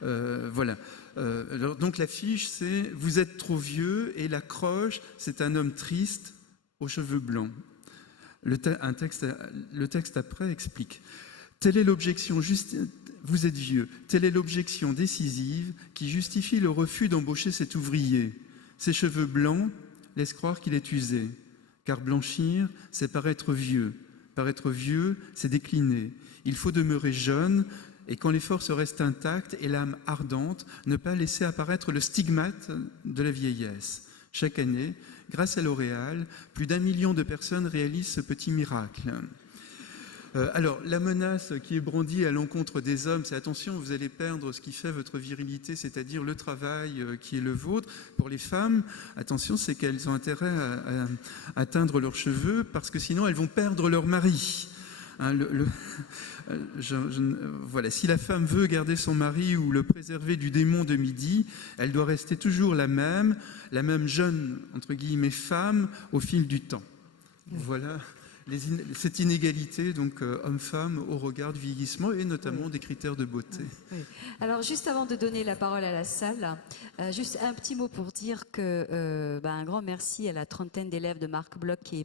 voilà. Alors, donc l'affiche, c'est « Vous êtes trop vieux » et la croche, c'est un homme triste aux cheveux blancs. Le texte après explique « Telle est l'objection vous êtes vieux. Telle est l'objection décisive qui justifie le refus d'embaucher cet ouvrier. Ses cheveux blancs laissent croire qu'il est usé. Car blanchir, c'est paraître vieux. Paraître vieux, c'est décliner. Il faut demeurer jeune et quand les forces restent intactes et l'âme ardente, ne pas laisser apparaître le stigmate de la vieillesse. Chaque année, grâce à L'Oréal, plus d'1 million de personnes réalisent ce petit miracle. Alors, la menace qui est brandie à l'encontre des hommes, c'est attention, vous allez perdre ce qui fait votre virilité, c'est-à-dire le travail qui est le vôtre. Pour les femmes, attention, c'est qu'elles ont intérêt à teindre leurs cheveux parce que sinon elles vont perdre leur mari. Hein, voilà, si la femme veut garder son mari ou le préserver du démon de midi, elle doit rester toujours la même jeune, entre guillemets, femme au fil du temps. Voilà. Cette inégalité, donc homme-femme, au regard du vieillissement et notamment des critères de beauté. Oui. Alors, juste avant de donner la parole à la salle, juste un petit mot pour dire que un grand merci à la trentaine d'élèves de Marc Bloch qui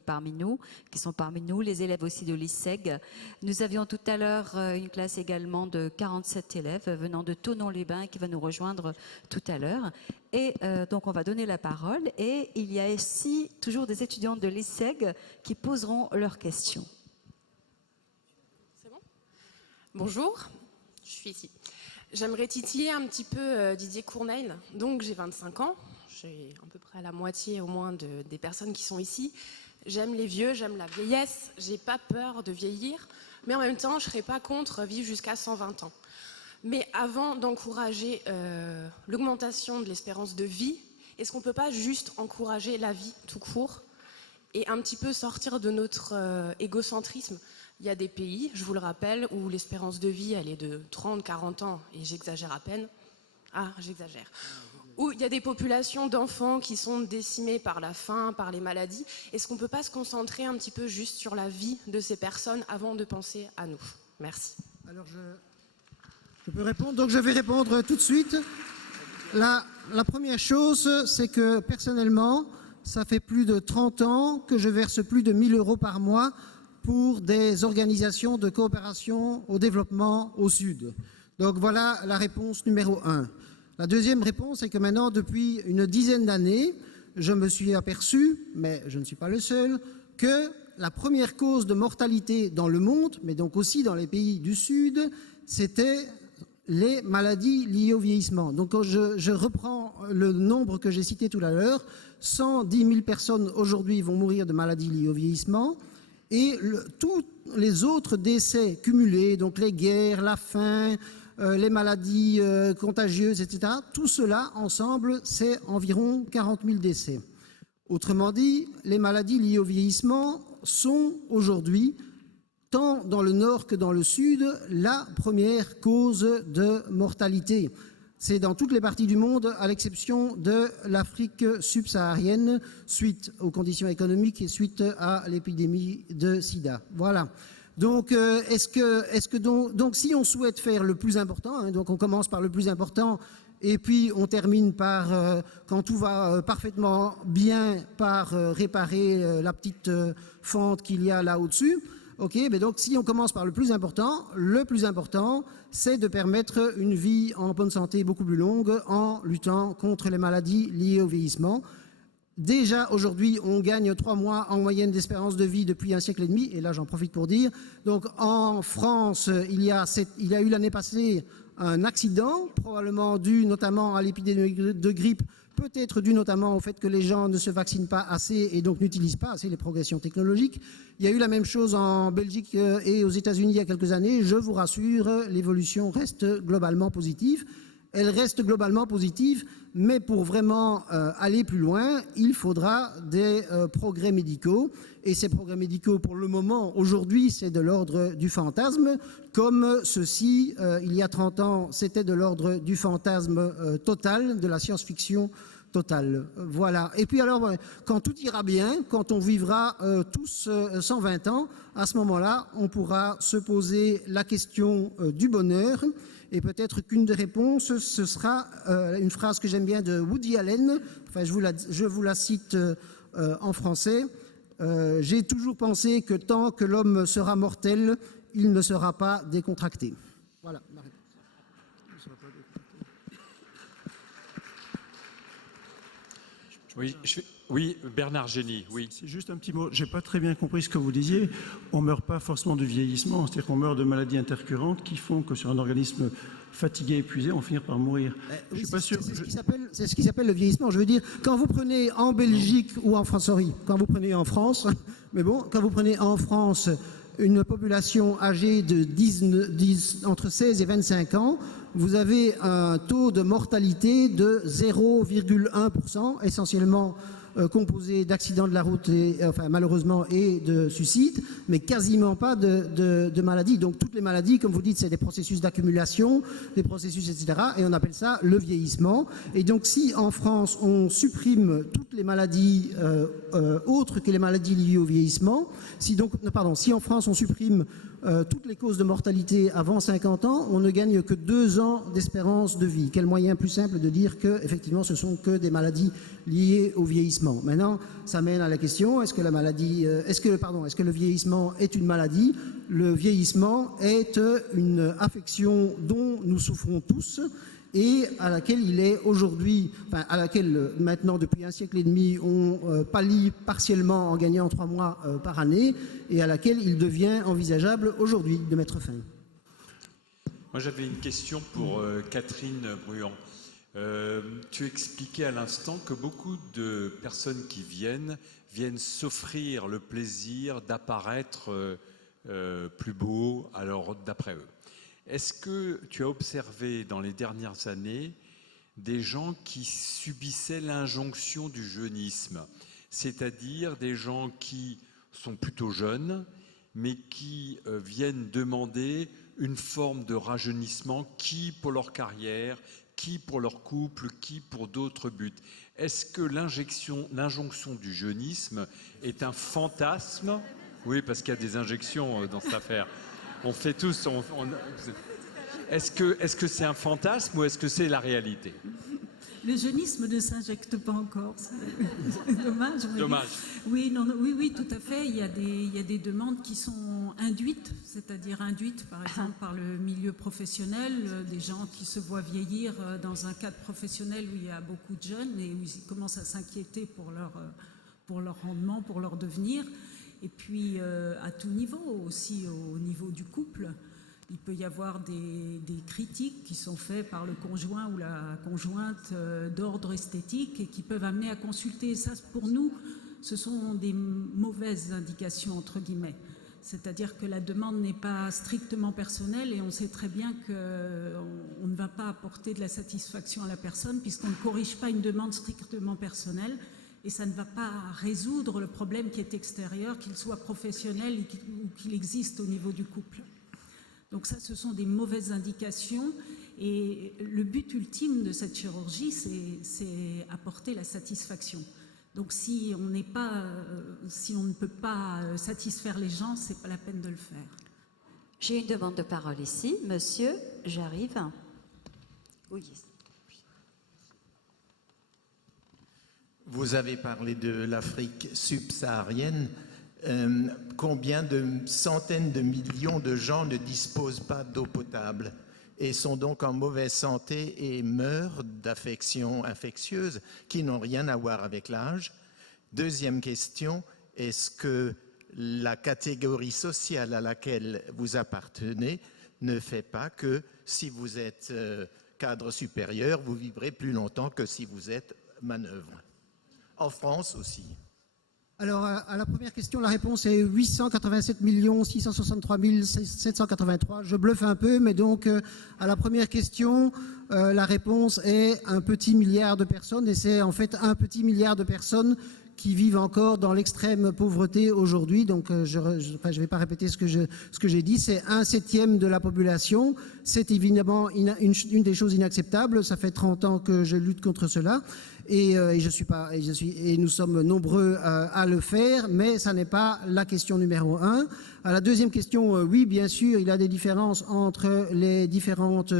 sont parmi nous, les élèves aussi de l'ISEG. Nous avions tout à l'heure une classe également de 47 élèves venant de Thonon-les-Bains qui va nous rejoindre tout à l'heure. Et donc, on va donner la parole. Et il y a ici toujours des étudiantes de l'ESSEG qui poseront leurs questions. C'est bon ? Bonjour, je suis ici. J'aimerais titiller un petit peu Didier Courneille. Donc, j'ai 25 ans. J'ai à peu près la moitié au moins des personnes qui sont ici. J'aime les vieux, j'aime la vieillesse. J'ai pas peur de vieillir. Mais en même temps, je ne serais pas contre vivre jusqu'à 120 ans. Mais avant d'encourager l'augmentation de l'espérance de vie, est-ce qu'on ne peut pas juste encourager la vie tout court et un petit peu sortir de notre égocentrisme ? Il y a des pays, je vous le rappelle, où l'espérance de vie, elle est de 30, 40 ans, et j'exagère à peine. Ah, j'exagère. Où il y a des populations d'enfants qui sont décimées par la faim, par les maladies. Est-ce qu'on ne peut pas se concentrer un petit peu juste sur la vie de ces personnes avant de penser à nous ? Merci. Alors je peux répondre. Donc je vais répondre tout de suite. La première chose, c'est que personnellement, ça fait plus de 30 ans que je verse plus de 1 000 € par mois pour des organisations de coopération au développement au Sud. Donc voilà la réponse numéro 1. La deuxième réponse est que maintenant, depuis une dizaine d'années, je me suis aperçu, mais je ne suis pas le seul, que la première cause de mortalité dans le monde, mais donc aussi dans les pays du Sud, c'était les maladies liées au vieillissement. Donc quand je reprends le nombre que j'ai cité tout à l'heure, 110 000 personnes aujourd'hui vont mourir de maladies liées au vieillissement, et tous les autres décès cumulés, donc les guerres, la faim, les maladies contagieuses, etc., tout cela ensemble, c'est environ 40 000 décès. Autrement dit, les maladies liées au vieillissement sont aujourd'hui, tant dans le nord que dans le sud, la première cause de mortalité. C'est dans toutes les parties du monde, à l'exception de l'Afrique subsaharienne, suite aux conditions économiques et suite à l'épidémie de sida. Voilà. Donc, donc, si on souhaite faire le plus important, hein, donc on commence par le plus important et puis on termine par, quand tout va parfaitement bien, par réparer la petite fente qu'il y a là au-dessus. Ok, mais donc si on commence par le plus important, c'est de permettre une vie en bonne santé beaucoup plus longue en luttant contre les maladies liées au vieillissement. Déjà, aujourd'hui, on gagne 3 mois en moyenne d'espérance de vie depuis 1 siècle et demi, et là j'en profite pour dire. Donc en France, il y a eu l'année passée un accident, probablement dû notamment à l'épidémie de grippe, peut-être dû notamment au fait que les gens ne se vaccinent pas assez et donc n'utilisent pas assez les progressions technologiques. Il y a eu la même chose en Belgique et aux États-Unis il y a quelques années. Je vous rassure, l'évolution reste globalement positive. Elle reste globalement positive, mais pour vraiment aller plus loin, il faudra des progrès médicaux. Et ces progrès médicaux, pour le moment, aujourd'hui, c'est de l'ordre du fantasme, comme ceci, il y a 30 ans, c'était de l'ordre du fantasme total, de la science-fiction totale. Voilà. Et puis alors, quand tout ira bien, quand on vivra tous 120 ans, à ce moment-là, on pourra se poser la question du bonheur. Et peut-être qu'une des réponses, ce sera une phrase que j'aime bien de Woody Allen, enfin je vous la cite en français. J'ai toujours pensé que tant que l'homme sera mortel, il ne sera pas décontracté. Voilà ma réponse. Oui, Bernard Génie, oui. C'est juste un petit mot. Je n'ai pas très bien compris ce que vous disiez. On ne meurt pas forcément de vieillissement, c'est-à-dire qu'on meurt de maladies intercurrentes qui font que sur un organisme fatigué, épuisé, on finit par mourir. Je suis pas sûr. C'est ce qui s'appelle le vieillissement. Je veux dire, quand vous prenez en Belgique ou en France, quand vous prenez en France, mais bon, quand vous prenez en France une population âgée de entre 16 et 25 ans, vous avez un taux de mortalité de 0,1%, essentiellement composé d'accidents de la route, enfin, malheureusement, et de suicides, mais quasiment pas de maladies. Donc toutes les maladies, comme vous dites, c'est des processus d'accumulation, des processus, etc. Et on appelle ça le vieillissement. Et donc si en France, on supprime toutes les maladies autres que les maladies liées au vieillissement, si en France, on supprime toutes les causes de mortalité avant 50 ans, on ne gagne que 2 ans d'espérance de vie. Quel moyen plus simple de dire que, effectivement, ce sont que des maladies liées au vieillissement. Maintenant, ça mène à la question, est-ce que le vieillissement est une maladie? Le vieillissement est une affection dont nous souffrons tous et à laquelle il est aujourd'hui, enfin à laquelle maintenant depuis un siècle et demi on pallie partiellement en gagnant 3 mois par année, et à laquelle il devient envisageable aujourd'hui de mettre fin. Moi, j'avais une question pour Catherine Bruand. Tu expliquais à l'instant que beaucoup de personnes qui viennent s'offrir le plaisir d'apparaître plus beau, alors d'après eux. Est-ce que tu as observé dans les dernières années des gens qui subissaient l'injonction du jeunisme, c'est-à-dire des gens qui sont plutôt jeunes, mais qui viennent demander une forme de rajeunissement, qui pour leur carrière, qui pour leur couple, qui pour d'autres buts? Est-ce que l'injonction du jeunisme est un fantasme? Oui, parce qu'il y a des injections dans cette affaire. On fait tous... Est-ce que c'est un fantasme ou est-ce que c'est la réalité? Le jeunisme ne s'injecte pas encore, c'est dommage. Dommage. Oui, non, oui, tout à fait. Il y a des demandes qui sont induites, c'est-à-dire induites par exemple par le milieu professionnel, des gens qui se voient vieillir dans un cadre professionnel où il y a beaucoup de jeunes et où ils commencent à s'inquiéter pour leur rendement, pour leur devenir. Et puis à tout niveau, aussi au niveau du couple. Il peut y avoir des critiques qui sont faites par le conjoint ou la conjointe d'ordre esthétique et qui peuvent amener à consulter. Et ça, pour nous, ce sont des mauvaises indications, entre guillemets. C'est-à-dire que la demande n'est pas strictement personnelle et on sait très bien qu'on ne va pas apporter de la satisfaction à la personne puisqu'on ne corrige pas une demande strictement personnelle et ça ne va pas résoudre le problème qui est extérieur, qu'il soit professionnel ou qu'il existe au niveau du couple. Donc ça, ce sont des mauvaises indications et le but ultime de cette chirurgie, c'est apporter la satisfaction. Donc si on ne peut pas satisfaire les gens, c'est pas la peine de le faire. J'ai une demande de parole ici. Monsieur, j'arrive. Oui. Vous avez parlé de l'Afrique subsaharienne. Combien de centaines de millions de gens ne disposent pas d'eau potable et sont donc en mauvaise santé et meurent d'affections infectieuses qui n'ont rien à voir avec l'âge? Deuxième question, est-ce que la catégorie sociale à laquelle vous appartenez ne fait pas que si vous êtes cadre supérieur, vous vivrez plus longtemps que si vous êtes manœuvre? En France aussi. Alors, à la première question, la réponse est 887 663 783. Je bluffe un peu, mais donc, à la première question, la réponse est un petit milliard de personnes, et c'est en fait un petit milliard de personnes qui vivent encore dans l'extrême pauvreté aujourd'hui. Donc, je ne vais pas répéter ce que j'ai dit. C'est 1/7 de la population. C'est évidemment une des choses inacceptables. Ça fait 30 ans que je lutte contre cela. Et nous sommes nombreux à le faire, mais ça n'est pas la question numéro 1. À la deuxième question, oui, bien sûr, il y a des différences entre les différentes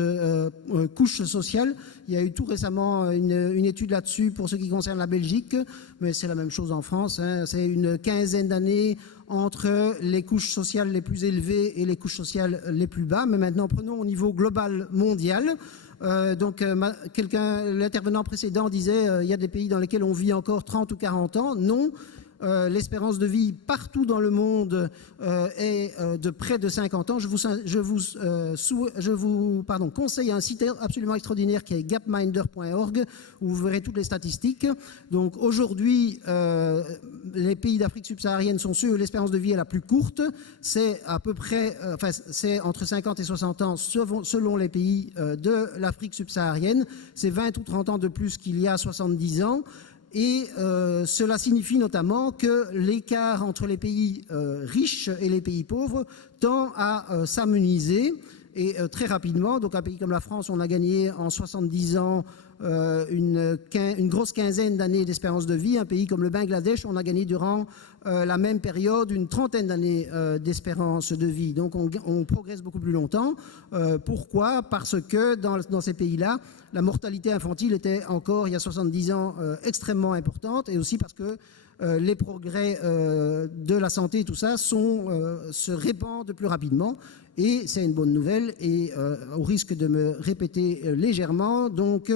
couches sociales. Il y a eu tout récemment une étude là-dessus pour ce qui concerne la Belgique, mais c'est la même chose en France. Hein. C'est une quinzaine d'années entre les couches sociales les plus élevées et les couches sociales les plus bas. Mais maintenant, prenons au niveau global mondial. L'intervenant précédent disait il y a des pays dans lesquels on vit encore 30 ou 40 ans. Non, l'espérance de vie partout dans le monde est de près de 50 ans. Je vous conseille un site absolument extraordinaire qui est gapminder.org où vous verrez toutes les statistiques. Donc aujourd'hui, les pays d'Afrique subsaharienne sont ceux où l'espérance de vie est la plus courte. C'est à peu près, c'est entre 50 et 60 ans selon les pays de l'Afrique subsaharienne. C'est 20 ou 30 ans de plus qu'il y a 70 ans. Et cela signifie notamment que l'écart entre les pays riches et les pays pauvres tend à s'amenuiser et très rapidement. Donc un pays comme la France, on a gagné en 70 ans une grosse quinzaine d'années d'espérance de vie. Un pays comme le Bangladesh, on a gagné durant la même période une trentaine d'années d'espérance de vie. Donc on progresse beaucoup plus longtemps. Pourquoi? Parce que dans ces pays-là, la mortalité infantile était encore, il y a 70 ans, extrêmement importante, et aussi parce que les progrès de la santé et tout ça se répandent plus rapidement. Et c'est une bonne nouvelle, et au risque de me répéter légèrement, donc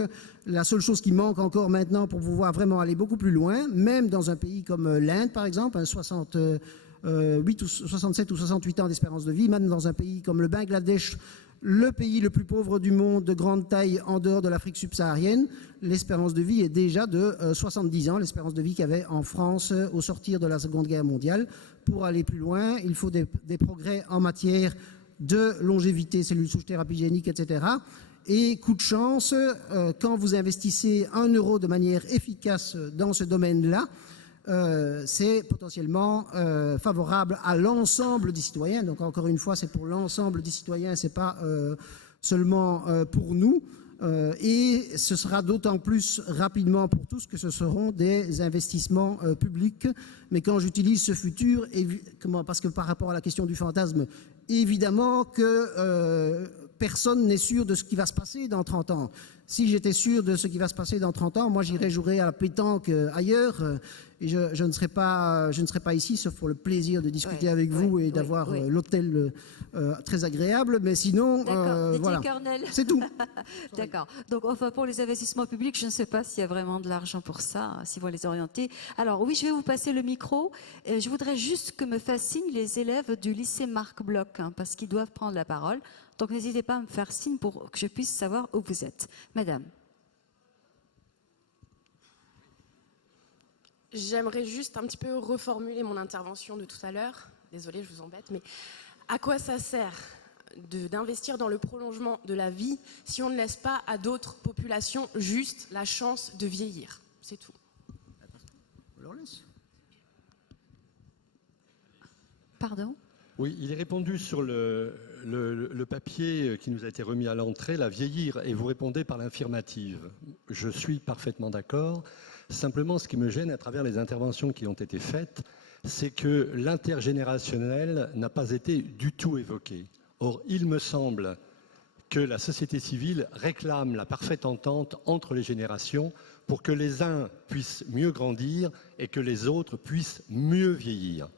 la seule chose qui manque encore maintenant pour pouvoir vraiment aller beaucoup plus loin, même dans un pays comme l'Inde par exemple, 67 ou 68 ans d'espérance de vie, même dans un pays comme le Bangladesh, le pays le plus pauvre du monde, de grande taille en dehors de l'Afrique subsaharienne, l'espérance de vie est déjà de 70 ans, l'espérance de vie qu'il y avait en France au sortir de la Seconde Guerre mondiale. Pour aller plus loin, il faut des progrès en matière de longévité, cellules souches, thérapie génique, etc. Et coup de chance, quand vous investissez 1 euro de manière efficace dans ce domaine-là, c'est potentiellement favorable à l'ensemble des citoyens. Donc encore une fois, c'est pour l'ensemble des citoyens, c'est pas seulement pour nous. Et ce sera d'autant plus rapidement pour tous que ce seront des investissements publics. Mais quand j'utilise ce futur, parce que par rapport à la question du fantasme, évidemment que personne n'est sûr de ce qui va se passer dans 30 ans. Si j'étais sûr de ce qui va se passer dans 30 ans, moi j'irais jouer à la pétanque ailleurs, et je ne serais pas ici, sauf pour le plaisir de discuter avec vous et d'avoir l'hôtel très agréable, mais sinon, voilà, c'est tout. D'accord. Donc, enfin, pour les investissements publics, je ne sais pas s'il y a vraiment de l'argent pour ça, s'ils vont les orienter. Alors, oui, je vais vous passer le micro. Je voudrais juste que me fassent signe les élèves du lycée Marc Bloch, parce qu'ils doivent prendre la parole. Donc, n'hésitez pas à me faire signe pour que je puisse savoir où vous êtes. Madame. J'aimerais juste un petit peu reformuler mon intervention de tout à l'heure. Désolée, je vous embête, mais à quoi ça sert d'investir dans le prolongement de la vie si on ne laisse pas à d'autres populations juste la chance de vieillir? C'est tout. Pardon? Oui, il est répondu sur le papier qui nous a été remis à l'entrée, la vieillir, et vous répondez par l'affirmative. Je suis parfaitement d'accord. Simplement, ce qui me gêne à travers les interventions qui ont été faites, c'est que l'intergénérationnel n'a pas été du tout évoqué. Or, il me semble que la société civile réclame la parfaite entente entre les générations pour que les uns puissent mieux grandir et que les autres puissent mieux vieillir.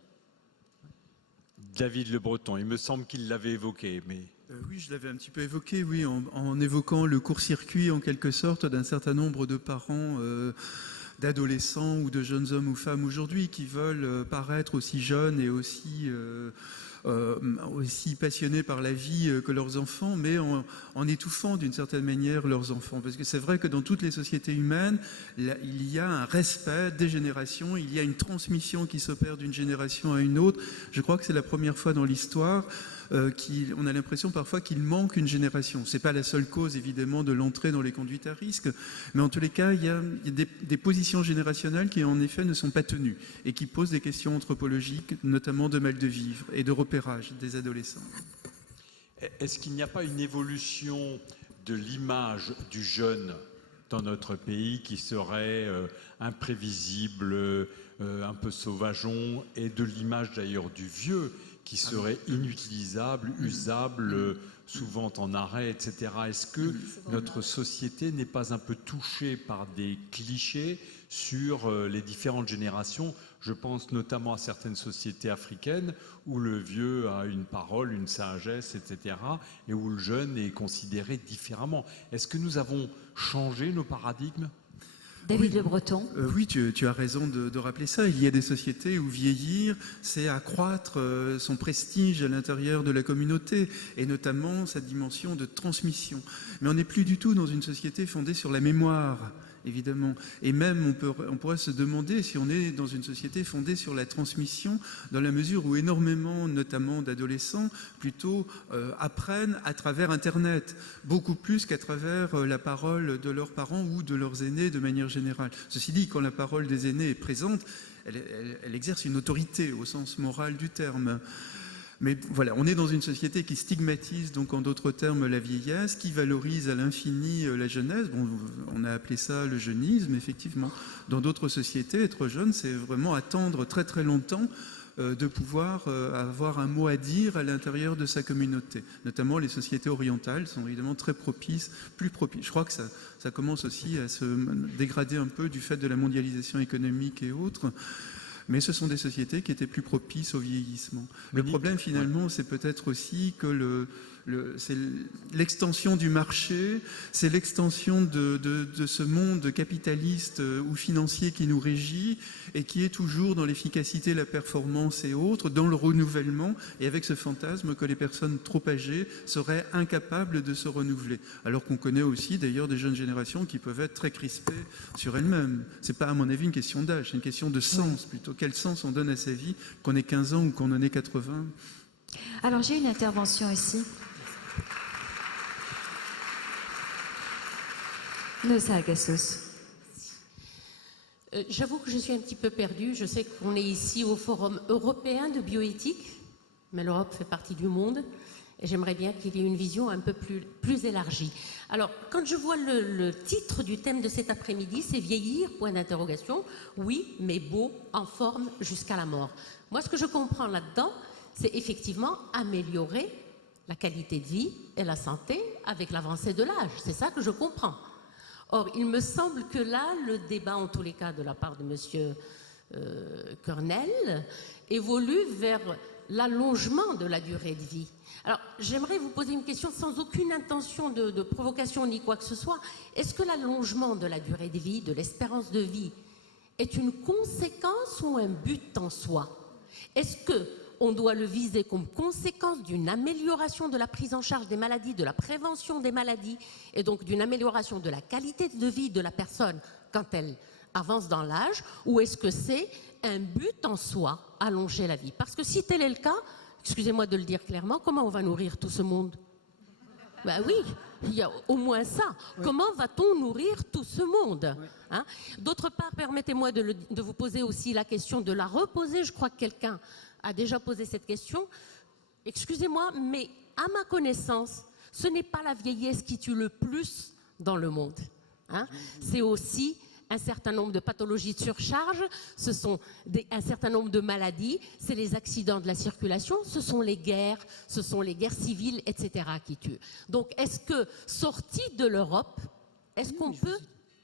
David Le Breton, il me semble qu'il l'avait évoqué, mais... Oui, je l'avais un petit peu évoqué, oui, en évoquant le court-circuit, en quelque sorte, d'un certain nombre de parents, d'adolescents ou de jeunes hommes ou femmes aujourd'hui qui veulent paraître aussi jeunes et aussi passionnés par la vie que leurs enfants, mais en étouffant d'une certaine manière leurs enfants. Parce que c'est vrai que dans toutes les sociétés humaines, il y a un respect des générations, il y a une transmission qui s'opère d'une génération à une autre. Je crois que c'est la première fois dans l'histoire on a l'impression parfois qu'il manque une génération. Ce n'est pas la seule cause, évidemment, de l'entrée dans les conduites à risque, mais en tous les cas, il y a des positions générationnelles qui, en effet, ne sont pas tenues et qui posent des questions anthropologiques, notamment de mal de vivre et de repérage des adolescents. Est-ce qu'il n'y a pas une évolution de l'image du jeune dans notre pays qui serait imprévisible, un peu sauvageon, et de l'image d'ailleurs du vieux qui serait inutilisable, usable, souvent en arrêt, etc. Est-ce que notre société n'est pas un peu touchée par des clichés sur les différentes générations? Je pense notamment à certaines sociétés africaines où le vieux a une parole, une sagesse, etc. et où le jeune est considéré différemment. Est-ce que nous avons changé nos paradigmes ? David Le Breton. Oui, tu as raison de rappeler ça. Il y a des sociétés où vieillir, c'est accroître son prestige à l'intérieur de la communauté, et notamment sa dimension de transmission. Mais on n'est plus du tout dans une société fondée sur la mémoire, évidemment. Et même, on pourrait se demander si on est dans une société fondée sur la transmission, dans la mesure où énormément, notamment d'adolescents, plutôt apprennent à travers Internet, beaucoup plus qu'à travers la parole de leurs parents ou de leurs aînés de manière générale. Ceci dit, quand la parole des aînés est présente, elle exerce une autorité au sens moral du terme. Mais voilà, on est dans une société qui stigmatise, donc en d'autres termes, la vieillesse, qui valorise à l'infini la jeunesse. Bon, on a appelé ça le jeunisme, effectivement. Dans d'autres sociétés, être jeune, c'est vraiment attendre très très longtemps de pouvoir avoir un mot à dire à l'intérieur de sa communauté. Notamment les sociétés orientales sont évidemment très propices, plus propices. Je crois que ça commence aussi à se dégrader un peu du fait de la mondialisation économique et autres. Mais ce sont des sociétés qui étaient plus propices au vieillissement. Le problème finalement, c'est peut-être aussi que c'est l'extension du marché, c'est l'extension de ce monde capitaliste ou financier qui nous régit et qui est toujours dans l'efficacité, la performance et autres, dans le renouvellement, et avec ce fantasme que les personnes trop âgées seraient incapables de se renouveler. Alors qu'on connaît aussi d'ailleurs des jeunes générations qui peuvent être très crispées sur elles-mêmes. C'est pas à mon avis une question d'âge, c'est une question de sens plutôt. Quel sens on donne à sa vie, qu'on ait 15 ans ou qu'on en ait 80? Alors j'ai une intervention ici. J'avoue que je suis un petit peu perdue. Je sais qu'on est ici au Forum européen de bioéthique, mais l'Europe fait partie du monde et j'aimerais bien qu'il y ait une vision un peu plus élargie. Alors, quand je vois le titre du thème de cet après-midi, c'est « Vieillir, point d'interrogation ». Oui, mais beau, en forme, jusqu'à la mort. Moi, ce que je comprends là-dedans, c'est effectivement améliorer la qualité de vie et la santé avec l'avancée de l'âge. C'est ça que je comprends. Or, il me semble que là, le débat, en tous les cas de la part de M. Kernel, évolue vers l'allongement de la durée de vie. Alors, j'aimerais vous poser une question sans aucune intention de provocation ni quoi que ce soit. Est-ce que l'allongement de la durée de vie, de l'espérance de vie, est une conséquence ou un but en soi? Est-ce qu'on doit le viser comme conséquence d'une amélioration de la prise en charge des maladies, de la prévention des maladies, et donc d'une amélioration de la qualité de vie de la personne quand elle avance dans l'âge, ou est-ce que c'est un but en soi, allonger la vie? Parce que si tel est le cas, excusez-moi de le dire clairement, comment on va nourrir tout ce monde? Ben oui, il y a au moins ça. Oui. Comment va-t-on nourrir tout ce monde? Oui. Hein? D'autre part, permettez-moi de vous poser aussi la question, de la reposer. Je crois que quelqu'un a déjà posé cette question. Excusez-moi, mais à ma connaissance, ce n'est pas la vieillesse qui tue le plus dans le monde. Hein? C'est aussi un certain nombre de pathologies de surcharge, ce sont un certain nombre de maladies, c'est les accidents de la circulation, ce sont les guerres civiles, etc. qui tuent. Donc, est-ce que, sorti de l'Europe, est-ce qu'on peut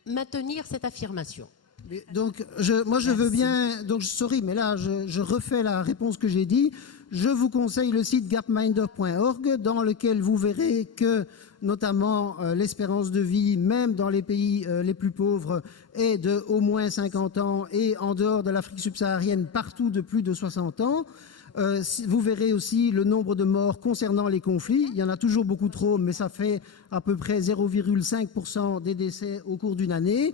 maintenir cette affirmation? Donc, moi je veux bien, donc sorry, mais là je refais la réponse que j'ai dit. Je vous conseille le site gapminder.org dans lequel vous verrez que notamment l'espérance de vie, même dans les pays les plus pauvres, est de au moins 50 ans et en dehors de l'Afrique subsaharienne, partout de plus de 60 ans. Vous verrez aussi le nombre de morts concernant les conflits. Il y en a toujours beaucoup trop, mais ça fait à peu près 0,5% des décès au cours d'une année.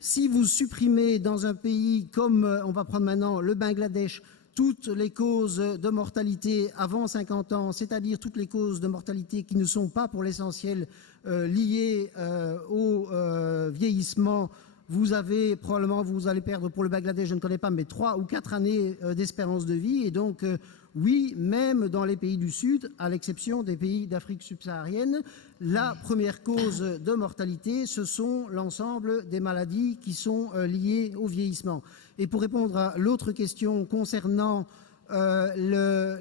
Si vous supprimez dans un pays comme, on va prendre maintenant le Bangladesh, toutes les causes de mortalité avant 50 ans, c'est-à-dire toutes les causes de mortalité qui ne sont pas pour l'essentiel liées au vieillissement, vous allez perdre pour le Bangladesh, je ne connais pas, mais 3 ou 4 années d'espérance de vie. Et donc, oui, même dans les pays du Sud, à l'exception des pays d'Afrique subsaharienne, la première cause de mortalité, ce sont l'ensemble des maladies qui sont liées au vieillissement. Et pour répondre à l'autre question concernant le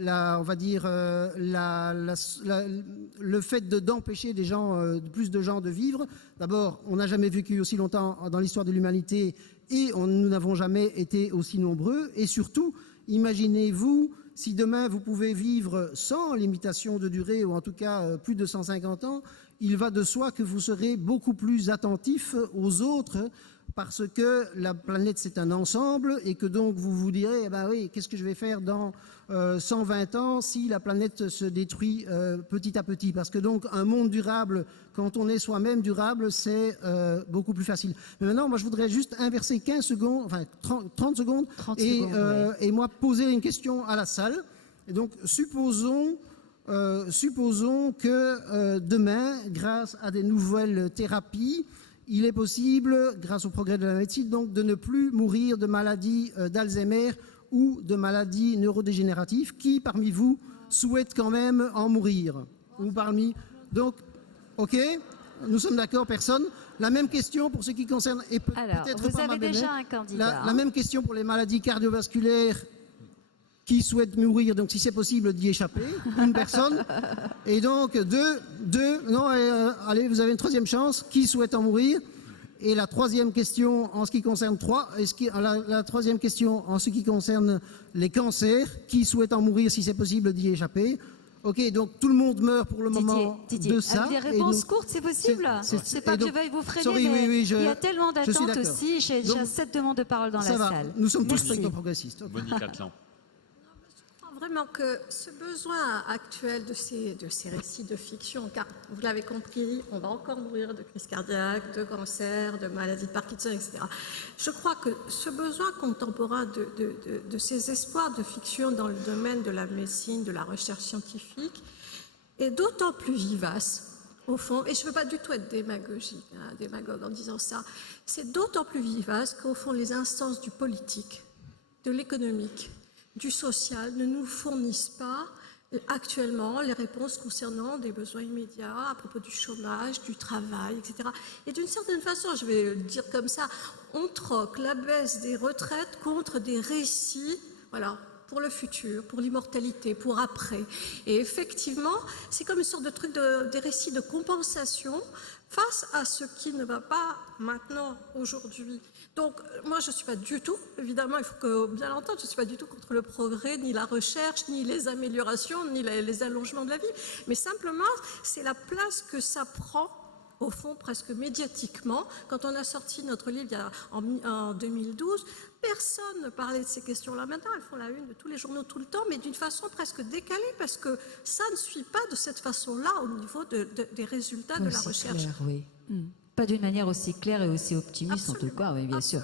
fait d'empêcher des gens, plus de gens de vivre, d'abord, on n'a jamais vécu aussi longtemps dans l'histoire de l'humanité et nous n'avons jamais été aussi nombreux. Et surtout, imaginez-vous si demain vous pouvez vivre sans limitation de durée, ou en tout cas plus de 150 ans, il va de soi que vous serez beaucoup plus attentif aux autres, parce que la planète c'est un ensemble et que donc vous vous direz, eh ben oui, qu'est-ce que je vais faire dans 120 ans si la planète se détruit petit à petit? Parce que donc un monde durable, quand on est soi-même durable, c'est beaucoup plus facile. Mais maintenant, moi je voudrais juste inverser 15 secondes, enfin 30 secondes, et moi poser une question à la salle. Et donc supposons que demain, grâce à des nouvelles thérapies, il est possible, grâce au progrès de la médecine, donc, de ne plus mourir de maladies d'Alzheimer ou de maladies neurodégénératives. Qui, parmi vous, souhaite quand même en mourir? Ou parmi... Donc, ok, nous sommes d'accord, personne. La même question pour ce qui concerne... Alors, vous avez déjà un candidat. La même question pour les maladies cardiovasculaires qui souhaite mourir, donc si c'est possible d'y échapper, une personne. Et donc, allez, vous avez une troisième chance, qui souhaite en mourir? Et la troisième question en ce qui concerne la troisième question en ce qui concerne les cancers, qui souhaite en mourir si c'est possible d'y échapper? Ok, donc tout le monde meurt pour le moment de ça. Des réponses courtes, c'est possible. C'est pas que je veuille vous freiner, mais il y a tellement d'attentes aussi. J'ai 7 demandes de parole dans la salle. Nous sommes tous technoprogressistes. Monique Atlan. Vraiment que ce besoin actuel de ces récits de fiction, car vous l'avez compris, on va encore mourir de crise cardiaque, de cancer, de maladie de Parkinson, etc. Je crois que ce besoin contemporain de ces espoirs de fiction dans le domaine de la médecine, de la recherche scientifique, est d'autant plus vivace, au fond, et je ne veux pas du tout être démagogue en disant ça, c'est d'autant plus vivace qu'au fond, les instances du politique, de l'économique, du social ne nous fournissent pas actuellement les réponses concernant des besoins immédiats à propos du chômage, du travail, etc. Et d'une certaine façon, je vais le dire comme ça, on troque la baisse des retraites contre des récits, voilà, pour le futur, pour l'immortalité, pour après. Et effectivement, c'est comme une sorte de truc des récits de compensation face à ce qui ne va pas maintenant, aujourd'hui. Donc, moi, je ne suis pas du tout, évidemment, il faut que bien l'entendre, je ne suis pas du tout contre le progrès, ni la recherche, ni les améliorations, ni les allongements de la vie, mais simplement, c'est la place que ça prend, au fond, presque médiatiquement. Quand on a sorti notre livre en 2012, personne ne parlait de ces questions-là. Maintenant, elles font la une de tous les journaux tout le temps, mais d'une façon presque décalée, parce que ça ne suit pas de cette façon-là au niveau des résultats de la recherche. Clair, oui. Pas d'une manière aussi claire et aussi optimiste. Absolument. En tout cas, oui, bien sûr.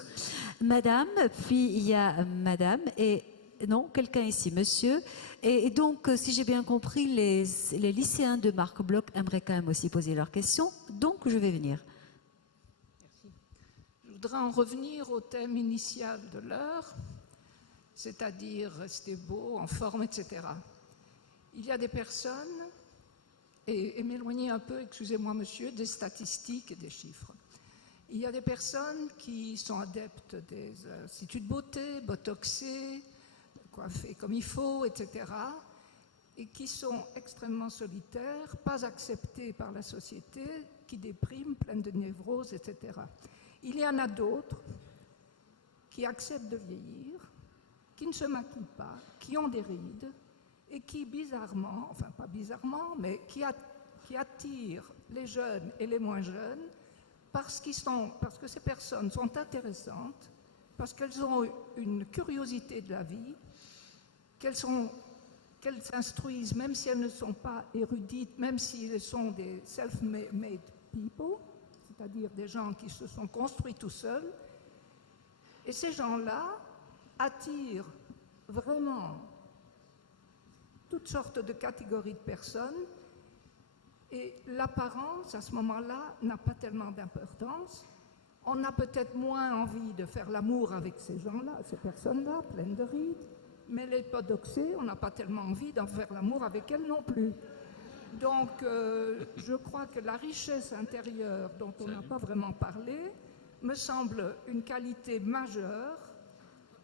Madame, puis il y a madame, et non, quelqu'un ici, monsieur. Et donc, si j'ai bien compris, les lycéens de Marc Bloch aimeraient quand même aussi poser leurs questions, donc je vais venir. Merci. Je voudrais en revenir au thème initial de l'heure, c'est-à-dire rester beau, en forme, etc. Il y a des personnes, et m'éloigner un peu, excusez-moi monsieur, des statistiques et des chiffres. Il y a des personnes qui sont adeptes des instituts de beauté, botoxés, coiffés comme il faut, etc., et qui sont extrêmement solitaires, pas acceptés par la société, qui dépriment, pleines de névroses, etc. Il y en a d'autres qui acceptent de vieillir, qui ne se maquillent pas, qui ont des rides, et qui bizarrement, enfin pas bizarrement, mais qui attirent les jeunes et les moins jeunes parce que ces personnes sont intéressantes, parce qu'elles ont une curiosité de la vie, qu'elles s'instruisent même si elles ne sont pas érudites, même si elles sont des self-made people, c'est-à-dire des gens qui se sont construits tout seuls. Et ces gens-là attirent vraiment toutes sortes de catégories de personnes, et l'apparence, à ce moment-là, n'a pas tellement d'importance. On a peut-être moins envie de faire l'amour avec ces gens-là, ces personnes-là, pleines de rides, mais les podoxées, on n'a pas tellement envie d'en faire l'amour avec elles non plus. Donc, je crois que la richesse intérieure, dont on n'a pas vraiment parlé, me semble une qualité majeure,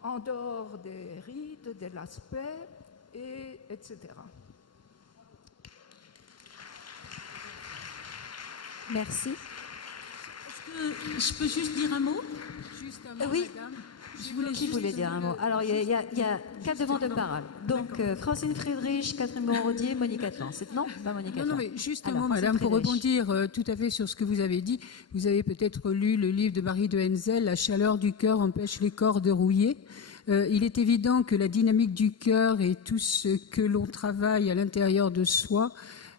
en dehors des rides, de l'aspect, etc. Merci. Est-ce que je peux juste dire un mot? Juste un mot, oui. madame. Qui voulait dire un mot? Alors, il y a 4 demandes de parole. Donc, Francine Friedrich, Catherine Moreau-Rodier, Monique Atlan. Non, pas Monique Atlan. Non, mais juste un mot, madame, pour rebondir tout à fait sur ce que vous avez dit. Vous avez peut-être lu le livre de Marie de Henzel, La chaleur du cœur empêche les corps de rouiller. Il est évident que la dynamique du cœur et tout ce que l'on travaille à l'intérieur de soi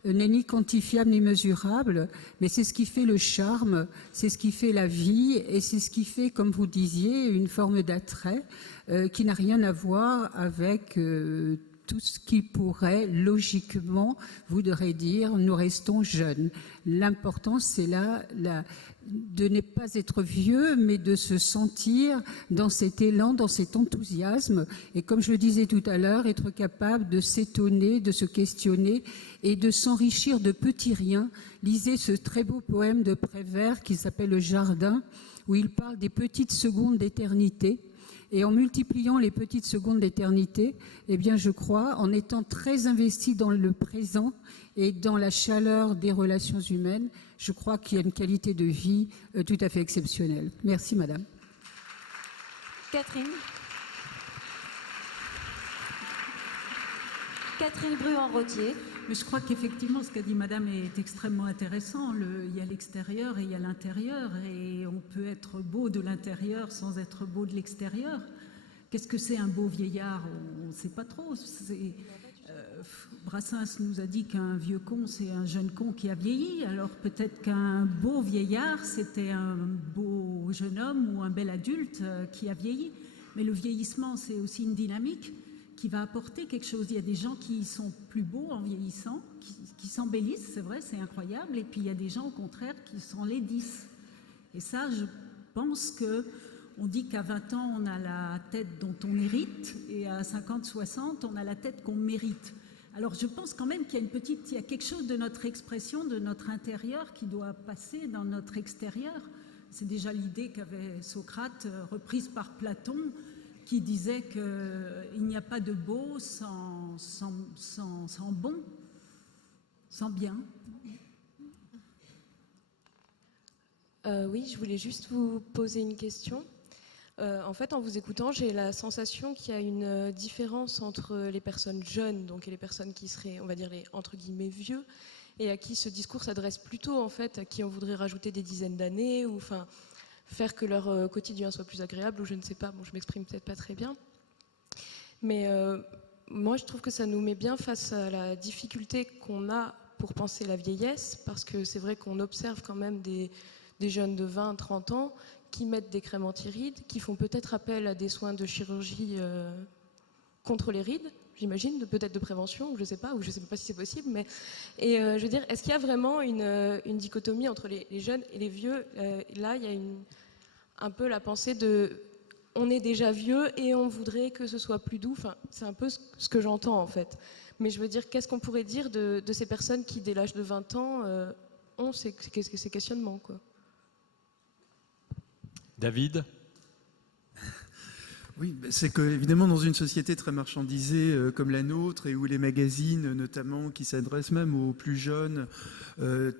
n'est ni quantifiable ni mesurable, mais c'est ce qui fait le charme, c'est ce qui fait la vie, et c'est ce qui fait, comme vous disiez, une forme d'attrait qui n'a rien à voir avec tout ce qui pourrait logiquement voudrait dire nous restons jeunes. L'important, c'est là de ne pas être vieux, mais de se sentir dans cet élan, dans cet enthousiasme. Et comme je le disais tout à l'heure, être capable de s'étonner, de se questionner et de s'enrichir de petits riens. Lisez ce très beau poème de Prévert qui s'appelle Le Jardin, où il parle des petites secondes d'éternité. Et en multipliant les petites secondes d'éternité, eh bien, je crois, en étant très investi dans le présent et dans la chaleur des relations humaines, je crois qu'il y a une qualité de vie tout à fait exceptionnelle. Merci, madame. Catherine. Catherine Bruand-Rodier. Mais je crois qu'effectivement, ce qu'a dit madame est extrêmement intéressant. Il y a l'extérieur et il y a l'intérieur. Et on peut être beau de l'intérieur sans être beau de l'extérieur. Qu'est-ce que c'est un beau vieillard? On ne sait pas trop. Brassens nous a dit qu'un vieux con, c'est un jeune con qui a vieilli. Alors peut-être qu'un beau vieillard, c'était un beau jeune homme ou un bel adulte qui a vieilli. Mais le vieillissement, c'est aussi une dynamique qui va apporter quelque chose. Il y a des gens qui sont plus beaux en vieillissant, qui s'embellissent, c'est vrai, c'est incroyable. Et puis il y a des gens, au contraire, qui s'enlaidissent. Et ça, je pense que on dit qu'à 20 ans, on a la tête dont on hérite, et à 50, 60, on a la tête qu'on mérite. Alors je pense quand même qu'il y a quelque chose de notre expression, de notre intérieur, qui doit passer dans notre extérieur. C'est déjà l'idée qu'avait Socrate, reprise par Platon, qui disait qu'il n'y a pas de beau sans bon, sans bien. Oui, je voulais juste vous poser une question. En fait, en vous écoutant, j'ai la sensation qu'il y a une différence entre les personnes jeunes, donc, et les personnes qui seraient, on va dire, les entre guillemets vieux, et à qui ce discours s'adresse plutôt, en fait, à qui on voudrait rajouter des dizaines d'années, ou enfin faire que leur quotidien soit plus agréable, ou je ne sais pas, bon, je m'exprime peut-être pas très bien. Mais moi, je trouve que ça nous met bien face à la difficulté qu'on a pour penser la vieillesse, parce que c'est vrai qu'on observe quand même des jeunes de 20, 30 ans qui mettent des crèmes anti-rides, qui font peut-être appel à des soins de chirurgie contre les rides, j'imagine, peut-être de prévention, ou je ne sais pas si c'est possible. Mais, et je veux dire, est-ce qu'il y a vraiment une dichotomie entre les jeunes et les vieux? Là, il y a un peu la pensée de on est déjà vieux et on voudrait que ce soit plus doux. Enfin, c'est un peu ce que j'entends en fait. Mais je veux dire, qu'est-ce qu'on pourrait dire de ces personnes qui, dès l'âge de 20 ans, ont ces questionnements, quoi? David? Oui, c'est qu'évidemment, dans une société très marchandisée comme la nôtre, et où les magazines, notamment, qui s'adressent même aux plus jeunes,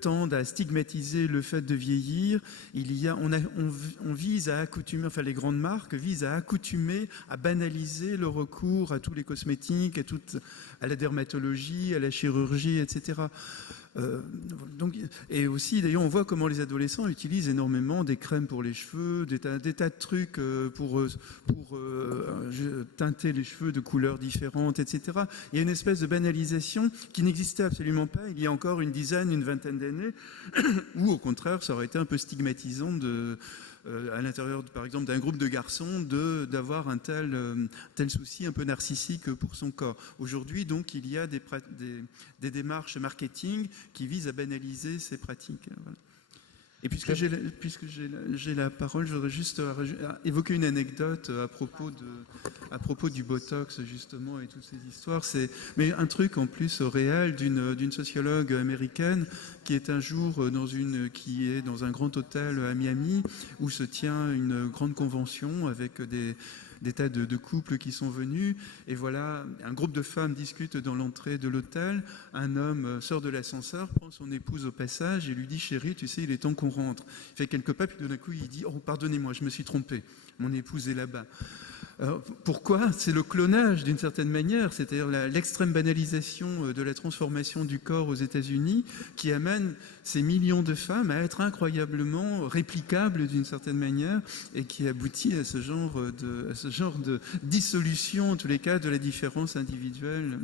tendent à stigmatiser le fait de vieillir, on vise à accoutumer, enfin les grandes marques visent à accoutumer, à banaliser le recours à tous les cosmétiques, à la dermatologie, à la chirurgie, etc. Et aussi, d'ailleurs, on voit comment les adolescents utilisent énormément des crèmes pour les cheveux, des tas de trucs pour teinter les cheveux de couleurs différentes, etc. Il y a une espèce de banalisation qui n'existait absolument pas il y a encore une dizaine, une vingtaine d'années, où au contraire, ça aurait été un peu stigmatisant à l'intérieur, par exemple, d'un groupe de garçons, d'avoir un tel souci un peu narcissique pour son corps. Aujourd'hui, donc, il y a des démarches marketing qui visent à banaliser ces pratiques. Voilà. Et puisque j'ai la parole, je voudrais juste évoquer une anecdote à propos du Botox, justement, et toutes ces histoires. Mais un truc en plus réel d'une sociologue américaine qui est un jour qui est dans un grand hôtel à Miami où se tient une grande convention avec des tas de couples qui sont venus, et voilà, un groupe de femmes discute dans l'entrée de l'hôtel, un homme sort de l'ascenseur, prend son épouse au passage et lui dit « Chérie, tu sais, il est temps qu'on rentre ». Il fait quelques pas, puis d'un coup il dit « Oh, pardonnez-moi, je me suis trompé, mon épouse est là-bas ». Pourquoi? C'est le clonage d'une certaine manière, c'est-à-dire l'extrême banalisation de la transformation du corps aux États-Unis qui amène ces millions de femmes à être incroyablement réplicables d'une certaine manière et qui aboutit à ce genre de dissolution, en tous les cas, de la différence individuelle.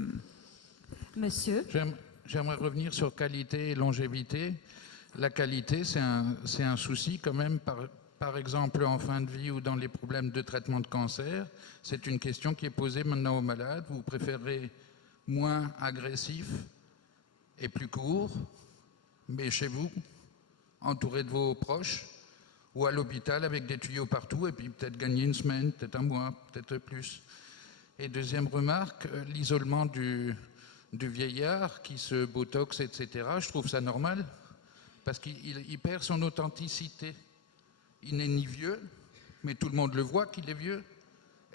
Monsieur? J'aimerais revenir sur qualité et longévité. La qualité, c'est un souci quand même par exemple en fin de vie ou dans les problèmes de traitement de cancer. C'est une question qui est posée maintenant aux malades. Vous préférez moins agressif et plus court, mais chez vous, entouré de vos proches, ou à l'hôpital avec des tuyaux partout et puis peut-être gagner une semaine, peut-être un mois, peut-être plus. Et deuxième remarque, l'isolement du vieillard qui se botoxe, etc., je trouve ça normal parce qu'il perd son authenticité. Il n'est ni vieux, mais tout le monde le voit qu'il est vieux.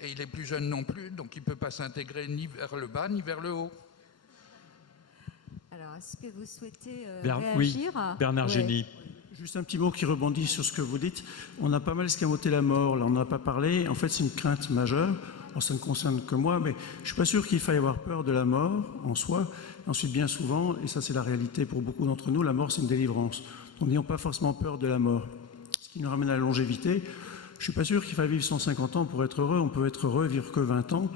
Et il est plus jeune non plus, donc il ne peut pas s'intégrer ni vers le bas ni vers le haut. Alors, est-ce que vous souhaitez Oui, réagir? Bernard Ouais. Génie. Juste un petit mot qui rebondit sur ce que vous dites. On a pas mal escamoté la mort, là on n'en a pas parlé. En fait, c'est une crainte majeure. Alors, ça ne concerne que moi, mais je ne suis pas sûr qu'il faille avoir peur de la mort en soi. Ensuite, bien souvent, et ça c'est la réalité pour beaucoup d'entre nous, la mort c'est une délivrance. Donc n'ayons pas forcément peur de la mort. Ce qui nous ramène à la longévité. Je ne suis pas sûr qu'il faille vivre 150 ans pour être heureux. On peut être heureux et vivre que 20 ans.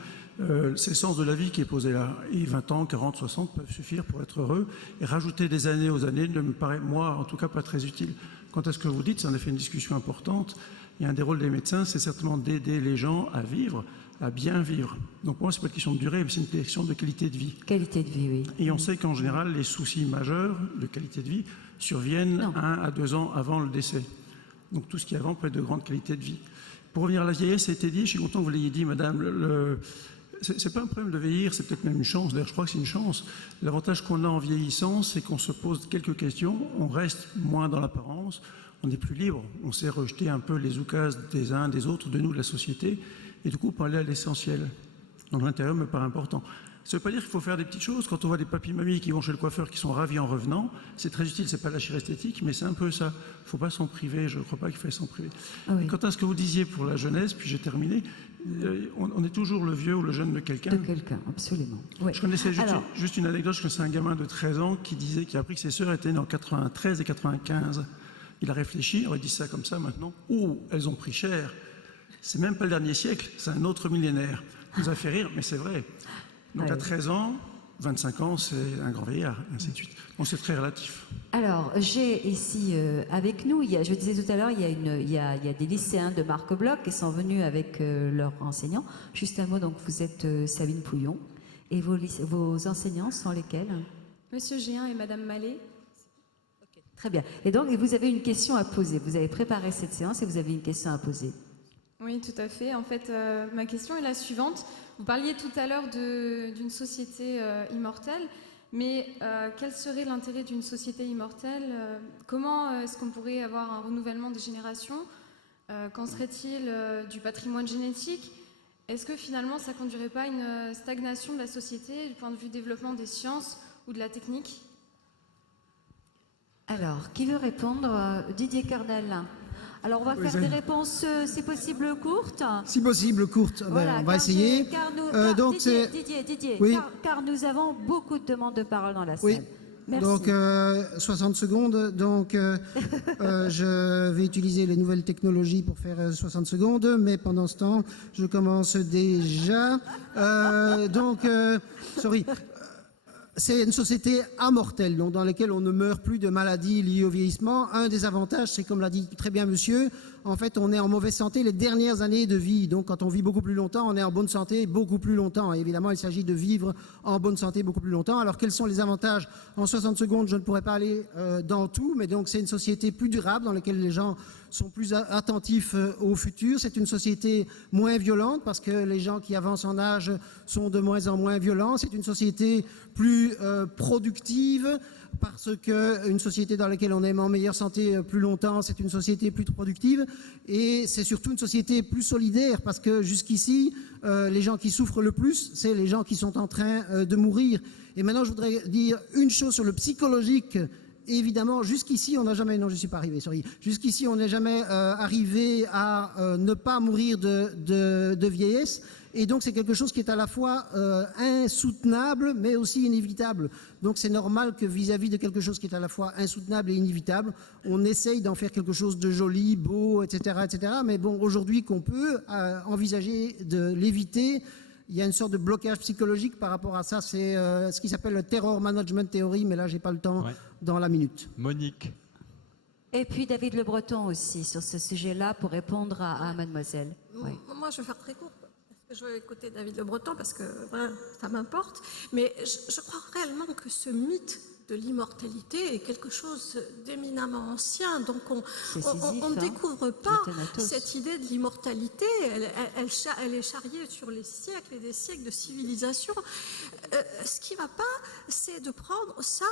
C'est le sens de la vie qui est posé là. Et 20 ans, 40, 60 peuvent suffire pour être heureux. Et rajouter des années aux années ne me paraît, moi, en tout cas, pas très utile. Quant à ce que vous dites, c'est en effet une discussion importante. Il y a un des rôles des médecins, c'est certainement d'aider les gens à vivre, à bien vivre. Donc pour moi, ce n'est pas une question de durée, mais c'est une question de qualité de vie. Qualité de vie, oui. Et on sait qu'en général, les soucis majeurs de qualité de vie surviennent 1 à 2 ans avant le décès. Donc tout ce qui est avant peut être de grande qualité de vie. Pour revenir à la vieillesse, ça a été dit, je suis content que vous l'ayez dit, madame, c'est pas un problème de vieillir, c'est peut-être même une chance, d'ailleurs je crois que c'est une chance. L'avantage qu'on a en vieillissant, c'est qu'on se pose quelques questions, on reste moins dans l'apparence, on est plus libre, on sait rejeter un peu les oukases des uns, des autres, de nous, de la société, et du coup on peut aller à l'essentiel. Donc l'intérieur me paraît important. Ça ne veut pas dire qu'il faut faire des petites choses. Quand on voit des papis-mamies qui vont chez le coiffeur qui sont ravis en revenant, c'est très utile, c'est pas la chirurgie esthétique, mais c'est un peu ça. Il ne faut pas s'en priver, je ne crois pas qu'il faille s'en priver. Oui. Et quant à ce que vous disiez pour la jeunesse, puis j'ai terminé, on est toujours le vieux ou le jeune de quelqu'un. De quelqu'un, absolument. Ouais. Je connaissais Alors, juste une anecdote, je connaissais un gamin de 13 ans qui disait qu'il a appris que ses sœurs étaient nées en 93 et 95. Il a réfléchi, on dit ça comme ça maintenant. Oh, elles ont pris cher. C'est même pas le dernier siècle, c'est un autre millénaire. Ça nous a fait rire, mais c'est vrai. Donc à 13 ans, 25 ans, c'est un grand vieillard, et ainsi de suite. Donc c'est très relatif. Alors, j'ai ici avec nous, je disais tout à l'heure, il y a des lycéens de Marc Bloch qui sont venus avec leurs enseignants. Juste un mot, donc vous êtes Sabine Pouillon. Et vos enseignants sont lesquels? Monsieur Géin et Madame Mallet. Très bien. Et donc, vous avez une question à poser. Vous avez préparé cette séance et vous avez une question à poser. Oui, tout à fait. En fait, ma question est la suivante. Vous parliez tout à l'heure d'une société immortelle, mais quel serait l'intérêt d'une société immortelle? Comment est-ce qu'on pourrait avoir un renouvellement des générations? Qu'en serait-il du patrimoine génétique? Est-ce que finalement ça ne conduirait pas à une stagnation de la société du point de vue développement des sciences ou de la technique? Alors, qui veut répondre? Didier Kernel. Alors, on va faire des réponses, si possible, courtes. Si possible, courtes. Voilà, on va essayer. Didier, Oui. car nous avons beaucoup de demandes de parole dans la salle. Oui. Merci. Donc, 60 secondes. Donc, je vais utiliser les nouvelles technologies pour faire 60 secondes. Mais pendant ce temps, je commence déjà. Sorry. C'est une société amortelle, donc dans laquelle on ne meurt plus de maladies liées au vieillissement. Un des avantages, c'est comme l'a dit très bien monsieur, en fait on est en mauvaise santé les dernières années de vie. Donc quand on vit beaucoup plus longtemps, on est en bonne santé beaucoup plus longtemps. Et évidemment, il s'agit de vivre en bonne santé beaucoup plus longtemps. Alors quels sont les avantages? En 60 secondes, je ne pourrais pas aller dans tout, mais donc c'est une société plus durable dans laquelle les gens sont plus attentifs au futur. C'est une société moins violente parce que les gens qui avancent en âge sont de moins en moins violents. C'est une société plus productive parce qu'une société dans laquelle on est en meilleure santé plus longtemps, c'est une société plus productive. Et c'est surtout une société plus solidaire parce que jusqu'ici, les gens qui souffrent le plus, c'est les gens qui sont en train de mourir. Et maintenant, je voudrais dire une chose sur le psychologique. Évidemment, jusqu'ici, on n'a jamais... Non, je ne suis pas arrivé, sorry. Jusqu'ici, on n'est jamais arrivé à ne pas mourir de vieillesse. Et donc, c'est quelque chose qui est à la fois insoutenable, mais aussi inévitable. Donc, c'est normal que vis-à-vis de quelque chose qui est à la fois insoutenable et inévitable, on essaye d'en faire quelque chose de joli, beau, etc., etc. Mais bon, aujourd'hui, qu'on peut envisager de l'éviter, il y a une sorte de blocage psychologique par rapport à ça. C'est ce qui s'appelle le Terror Management Theory, mais là, je n'ai pas le temps dans la minute. Monique. Et puis David Le Breton aussi, sur ce sujet-là, pour répondre à mademoiselle. Oui. Moi, je vais faire très court. Je vais écouter David Le Breton parce que voilà, ça m'importe. Mais je crois réellement que ce mythe de l'immortalité est quelque chose d'éminemment ancien. Donc on ne découvre pas cette idée de l'immortalité. Elle est charriée sur les siècles et des siècles de civilisation. Ce qui ne va pas, c'est de prendre ça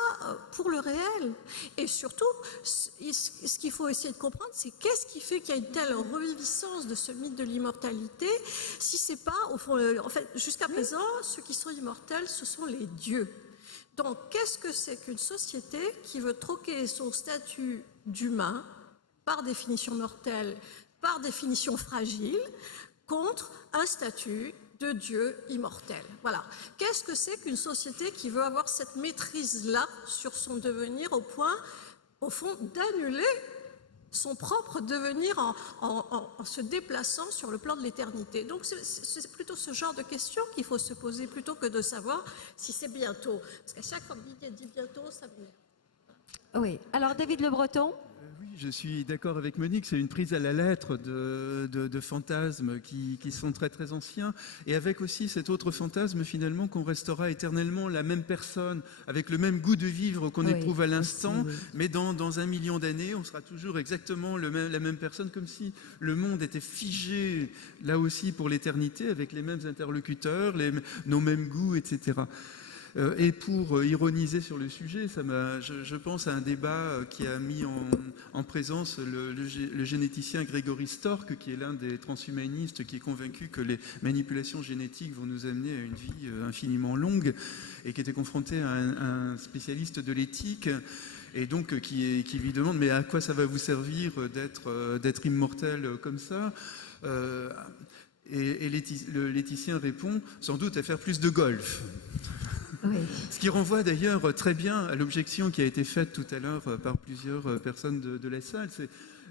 pour le réel. Et surtout, ce qu'il faut essayer de comprendre, c'est qu'est-ce qui fait qu'il y a une telle reviviscence de ce mythe de l'immortalité, si c'est pas, au fond, en fait, jusqu'à présent, ceux qui sont immortels, ce sont les dieux. Donc, qu'est-ce que c'est qu'une société qui veut troquer son statut d'humain, par définition mortel, par définition fragile, contre un statut de Dieu immortel? Voilà. Qu'est-ce que c'est qu'une société qui veut avoir cette maîtrise-là sur son devenir au point, au fond, d'annuler son propre devenir en se déplaçant sur le plan de l'éternité? Donc c'est plutôt ce genre de questions qu'il faut se poser plutôt que de savoir si c'est bientôt. Parce qu'à chaque fois que Didier dit bientôt, ça m'énerve. Oui. Alors, David Le Breton? Oui, je suis d'accord avec Monique, c'est une prise à la lettre de fantasmes qui sont très très anciens, et avec aussi cet autre fantasme finalement qu'on restera éternellement la même personne, avec le même goût de vivre qu'on éprouve à l'instant, mais dans 1 million d'années, on sera toujours exactement la même personne, comme si le monde était figé là aussi pour l'éternité, avec les mêmes interlocuteurs, nos mêmes goûts, etc. Et pour ironiser sur le sujet, je pense à un débat qui a mis en présence le généticien Gregory Stork, qui est l'un des transhumanistes, qui est convaincu que les manipulations génétiques vont nous amener à une vie infiniment longue, et qui était confronté à un spécialiste de l'éthique, et donc qui lui demande « mais à quoi ça va vous servir d'être immortel comme ça ?» Et l'éthicien répond « sans doute à faire plus de golf ». Oui. Ce qui renvoie d'ailleurs très bien à l'objection qui a été faite tout à l'heure par plusieurs personnes de la salle,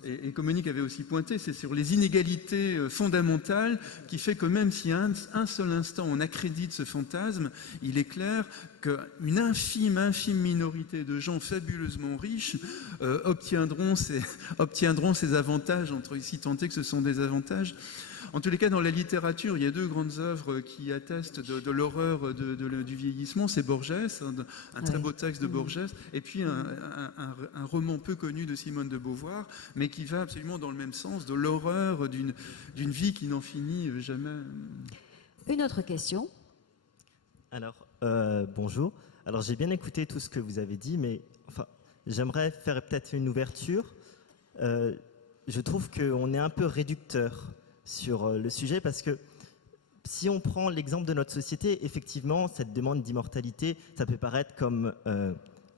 et que Monique avait aussi pointé, c'est sur les inégalités fondamentales qui fait que même si à un seul instant on accrédite ce fantasme, il est clair qu'une infime minorité de gens fabuleusement riches obtiendront ces avantages, entre ici tant est que ce sont des avantages. En tous les cas, dans la littérature, il y a 2 grandes œuvres qui attestent de l'horreur du vieillissement. C'est Borges, un très beau texte de Borges, et puis un roman peu connu de Simone de Beauvoir, mais qui va absolument dans le même sens, de l'horreur d'une vie qui n'en finit jamais. Une autre question. Alors, bonjour. Alors, j'ai bien écouté tout ce que vous avez dit, mais enfin, j'aimerais faire peut-être une ouverture. Je trouve qu'on est un peu réducteur sur le sujet, parce que si on prend l'exemple de notre société, effectivement, cette demande d'immortalité, ça peut paraître comme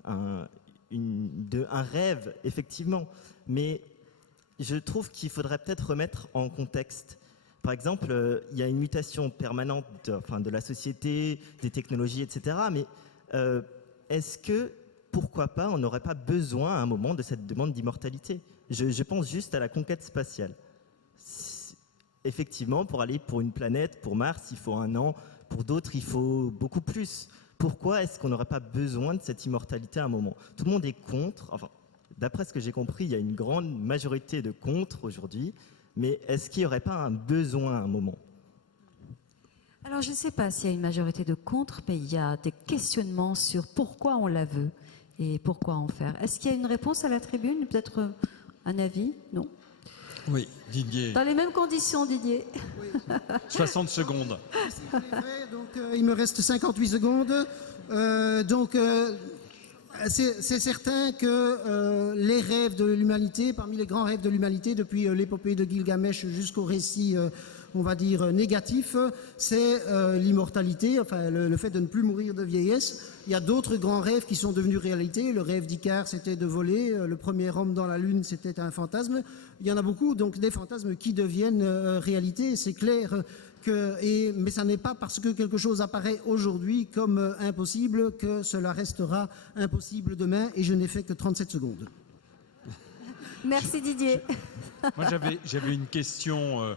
un rêve, effectivement, mais je trouve qu'il faudrait peut-être remettre en contexte. Par exemple, il y a une mutation permanente de la société, des technologies, etc., mais est-ce que, pourquoi pas, on n'aurait pas besoin à un moment de cette demande d'immortalité? Je pense juste à la conquête spatiale. Effectivement, pour aller pour une planète, pour Mars, il faut 1 an. Pour d'autres, il faut beaucoup plus. Pourquoi est-ce qu'on n'aurait pas besoin de cette immortalité à un moment? Tout le monde est contre. Enfin, d'après ce que j'ai compris, il y a une grande majorité de contre aujourd'hui. Mais est-ce qu'il n'y aurait pas un besoin à un moment? Alors, je ne sais pas s'il y a une majorité de contre, mais il y a des questionnements sur pourquoi on la veut et pourquoi en faire. Est-ce qu'il y a une réponse à la tribune? Peut-être un avis? Non? Oui, Didier. Dans les mêmes conditions, Didier. Oui. 60 secondes. Donc, il me reste 58 secondes. C'est certain que les rêves de l'humanité, parmi les grands rêves de l'humanité, depuis l'épopée de Gilgamesh jusqu'au récit, on va dire, négatif, c'est l'immortalité, enfin le fait de ne plus mourir de vieillesse. Il y a d'autres grands rêves qui sont devenus réalité. Le rêve d'Icare, c'était de voler. Le premier homme dans la Lune, c'était un fantasme. Il y en a beaucoup, donc des fantasmes qui deviennent réalité. C'est clair mais ça n'est pas parce que quelque chose apparaît aujourd'hui comme impossible que cela restera impossible demain. Et je n'ai fait que 37 secondes. Merci Didier. Moi, j'avais une question.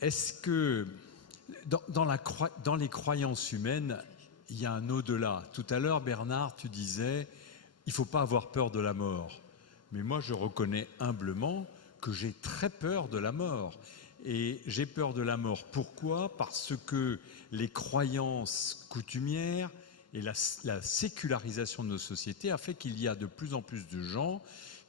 Est-ce que dans les croyances humaines, il y a un au-delà? Tout à l'heure, Bernard, tu disais, il ne faut pas avoir peur de la mort. Mais moi, je reconnais humblement que j'ai très peur de la mort. Et j'ai peur de la mort. Pourquoi? Parce que les croyances coutumières Et la sécularisation de nos sociétés a fait qu'il y a de plus en plus de gens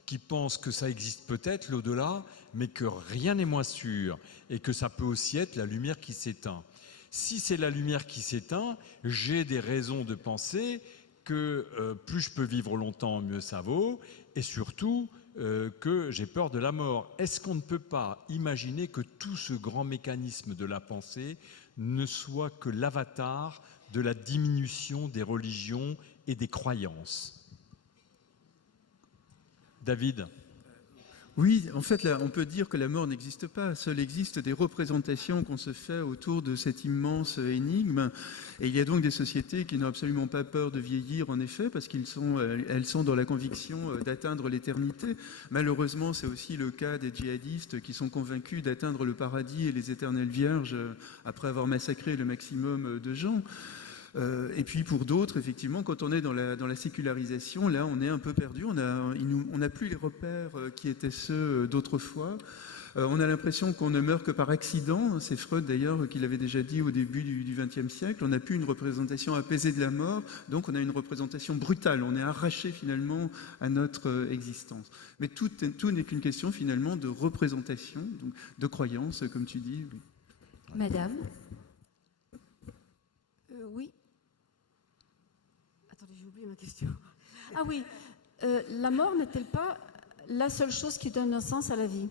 qui pensent que ça existe peut-être l'au-delà, mais que rien n'est moins sûr, et que ça peut aussi être la lumière qui s'éteint. Si c'est la lumière qui s'éteint, j'ai des raisons de penser que plus je peux vivre longtemps, mieux ça vaut, et surtout que j'ai peur de la mort. Est-ce qu'on ne peut pas imaginer que tout ce grand mécanisme de la pensée ne soit que l'avatar de la diminution des religions et des croyances? David? Oui, en fait, là, on peut dire que la mort n'existe pas. Seul existent des représentations qu'on se fait autour de cette immense énigme. Et il y a donc des sociétés qui n'ont absolument pas peur de vieillir, en effet, parce qu'elles sont dans la conviction d'atteindre l'éternité. Malheureusement, c'est aussi le cas des djihadistes qui sont convaincus d'atteindre le paradis et les éternelles vierges après avoir massacré le maximum de gens. Et puis pour d'autres, effectivement, quand on est dans la sécularisation, là, on est un peu perdu. On n'a plus les repères qui étaient ceux d'autrefois. On a l'impression qu'on ne meurt que par accident. C'est Freud, d'ailleurs, qui l'avait déjà dit au début du XXe siècle. On n'a plus une représentation apaisée de la mort, donc on a une représentation brutale. On est arraché, finalement, à notre existence. Mais tout n'est qu'une question, finalement, de représentation, donc de croyance, comme tu dis. Oui. Madame? Oui. Attendez, j'ai oublié ma question. Ah oui, la mort n'est-elle pas la seule chose qui donne un sens à la vie?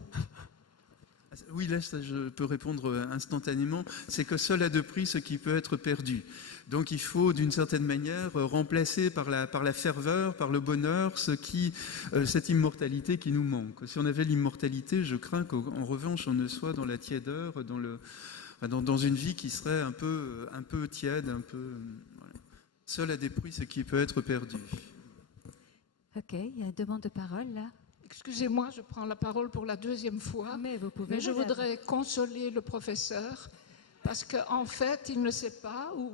Oui, là, ça, je peux répondre instantanément. C'est que seul a de prix ce qui peut être perdu. Donc il faut, d'une certaine manière, remplacer par la ferveur, par le bonheur, cette immortalité qui nous manque. Si on avait l'immortalité, je crains qu'en revanche, on ne soit dans la tiédeur, dans une vie qui serait un peu tiède, un peu... Voilà. Seul a des prix ce qui peut être perdu. Ok, il y a une demande de parole, là. Excusez-moi, je prends la parole pour la deuxième fois. Mais vous pouvez. Mais je voudrais consoler le professeur parce qu'en fait, il ne sait pas, ou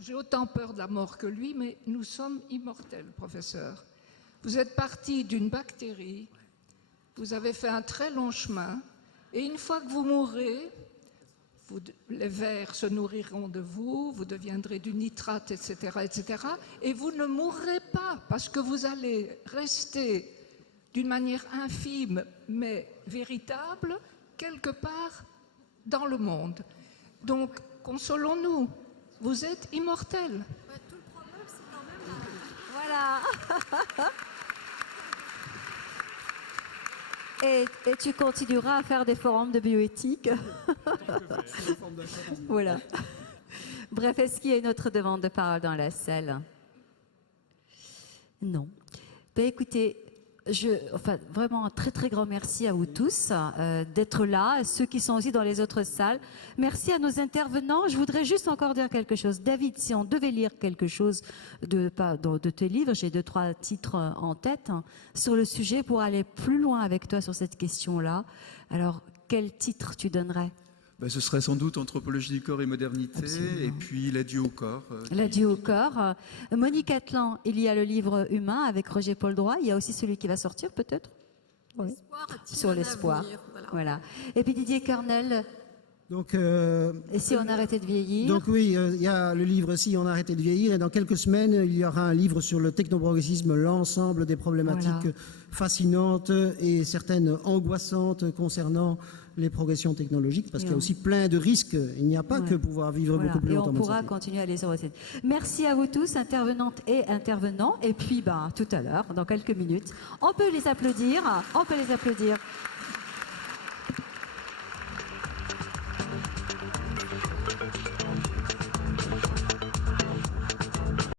j'ai autant peur de la mort que lui, mais nous sommes immortels, professeur. Vous êtes parti d'une bactérie, vous avez fait un très long chemin, et une fois que vous mourrez, les vers se nourriront de vous, vous deviendrez du nitrate, etc., etc., et vous ne mourrez pas parce que vous allez rester d'une manière infime mais véritable quelque part dans le monde. Donc, consolons-nous, vous êtes immortels. Tout le problème, c'est quand même... Voilà. Et tu continueras à faire des forums de bioéthique. Voilà. Bref, est-ce qu'il y a une autre demande de parole dans la salle? Non. Ben, écoutez, vraiment un très très grand merci à vous tous d'être là, à ceux qui sont aussi dans les autres salles. Merci à nos intervenants. Je voudrais juste encore dire quelque chose. David, si on devait lire quelque chose de tes livres, j'ai 2-3 titres en tête sur le sujet pour aller plus loin avec toi sur cette question-là. Alors, quel titre tu donnerais? Ce serait sans doute Anthropologie du corps et modernité. Absolument. Et puis L'adieu au corps. L'adieu au corps. Monique Atlan, il y a le livre Humain avec Roger Paul Droit. Il y a aussi celui qui va sortir peut-être, oui. Sur l'espoir. Voilà. Et puis Didier Cornel. Donc, et si on arrêtait de vieillir? Donc oui, il y a le livre Si on arrêtait de vieillir, et dans quelques semaines, il y aura un livre sur le technoprogressisme, l'ensemble des problématiques fascinantes et certaines angoissantes concernant les progressions technologiques, parce qu'il y a aussi plein de risques. Il n'y a pas que pouvoir vivre beaucoup plus longtemps. Et on pourra continuer à les reciter. Merci à vous tous, intervenantes et intervenants. Et puis, tout à l'heure, dans quelques minutes, on peut les applaudir. On peut les applaudir.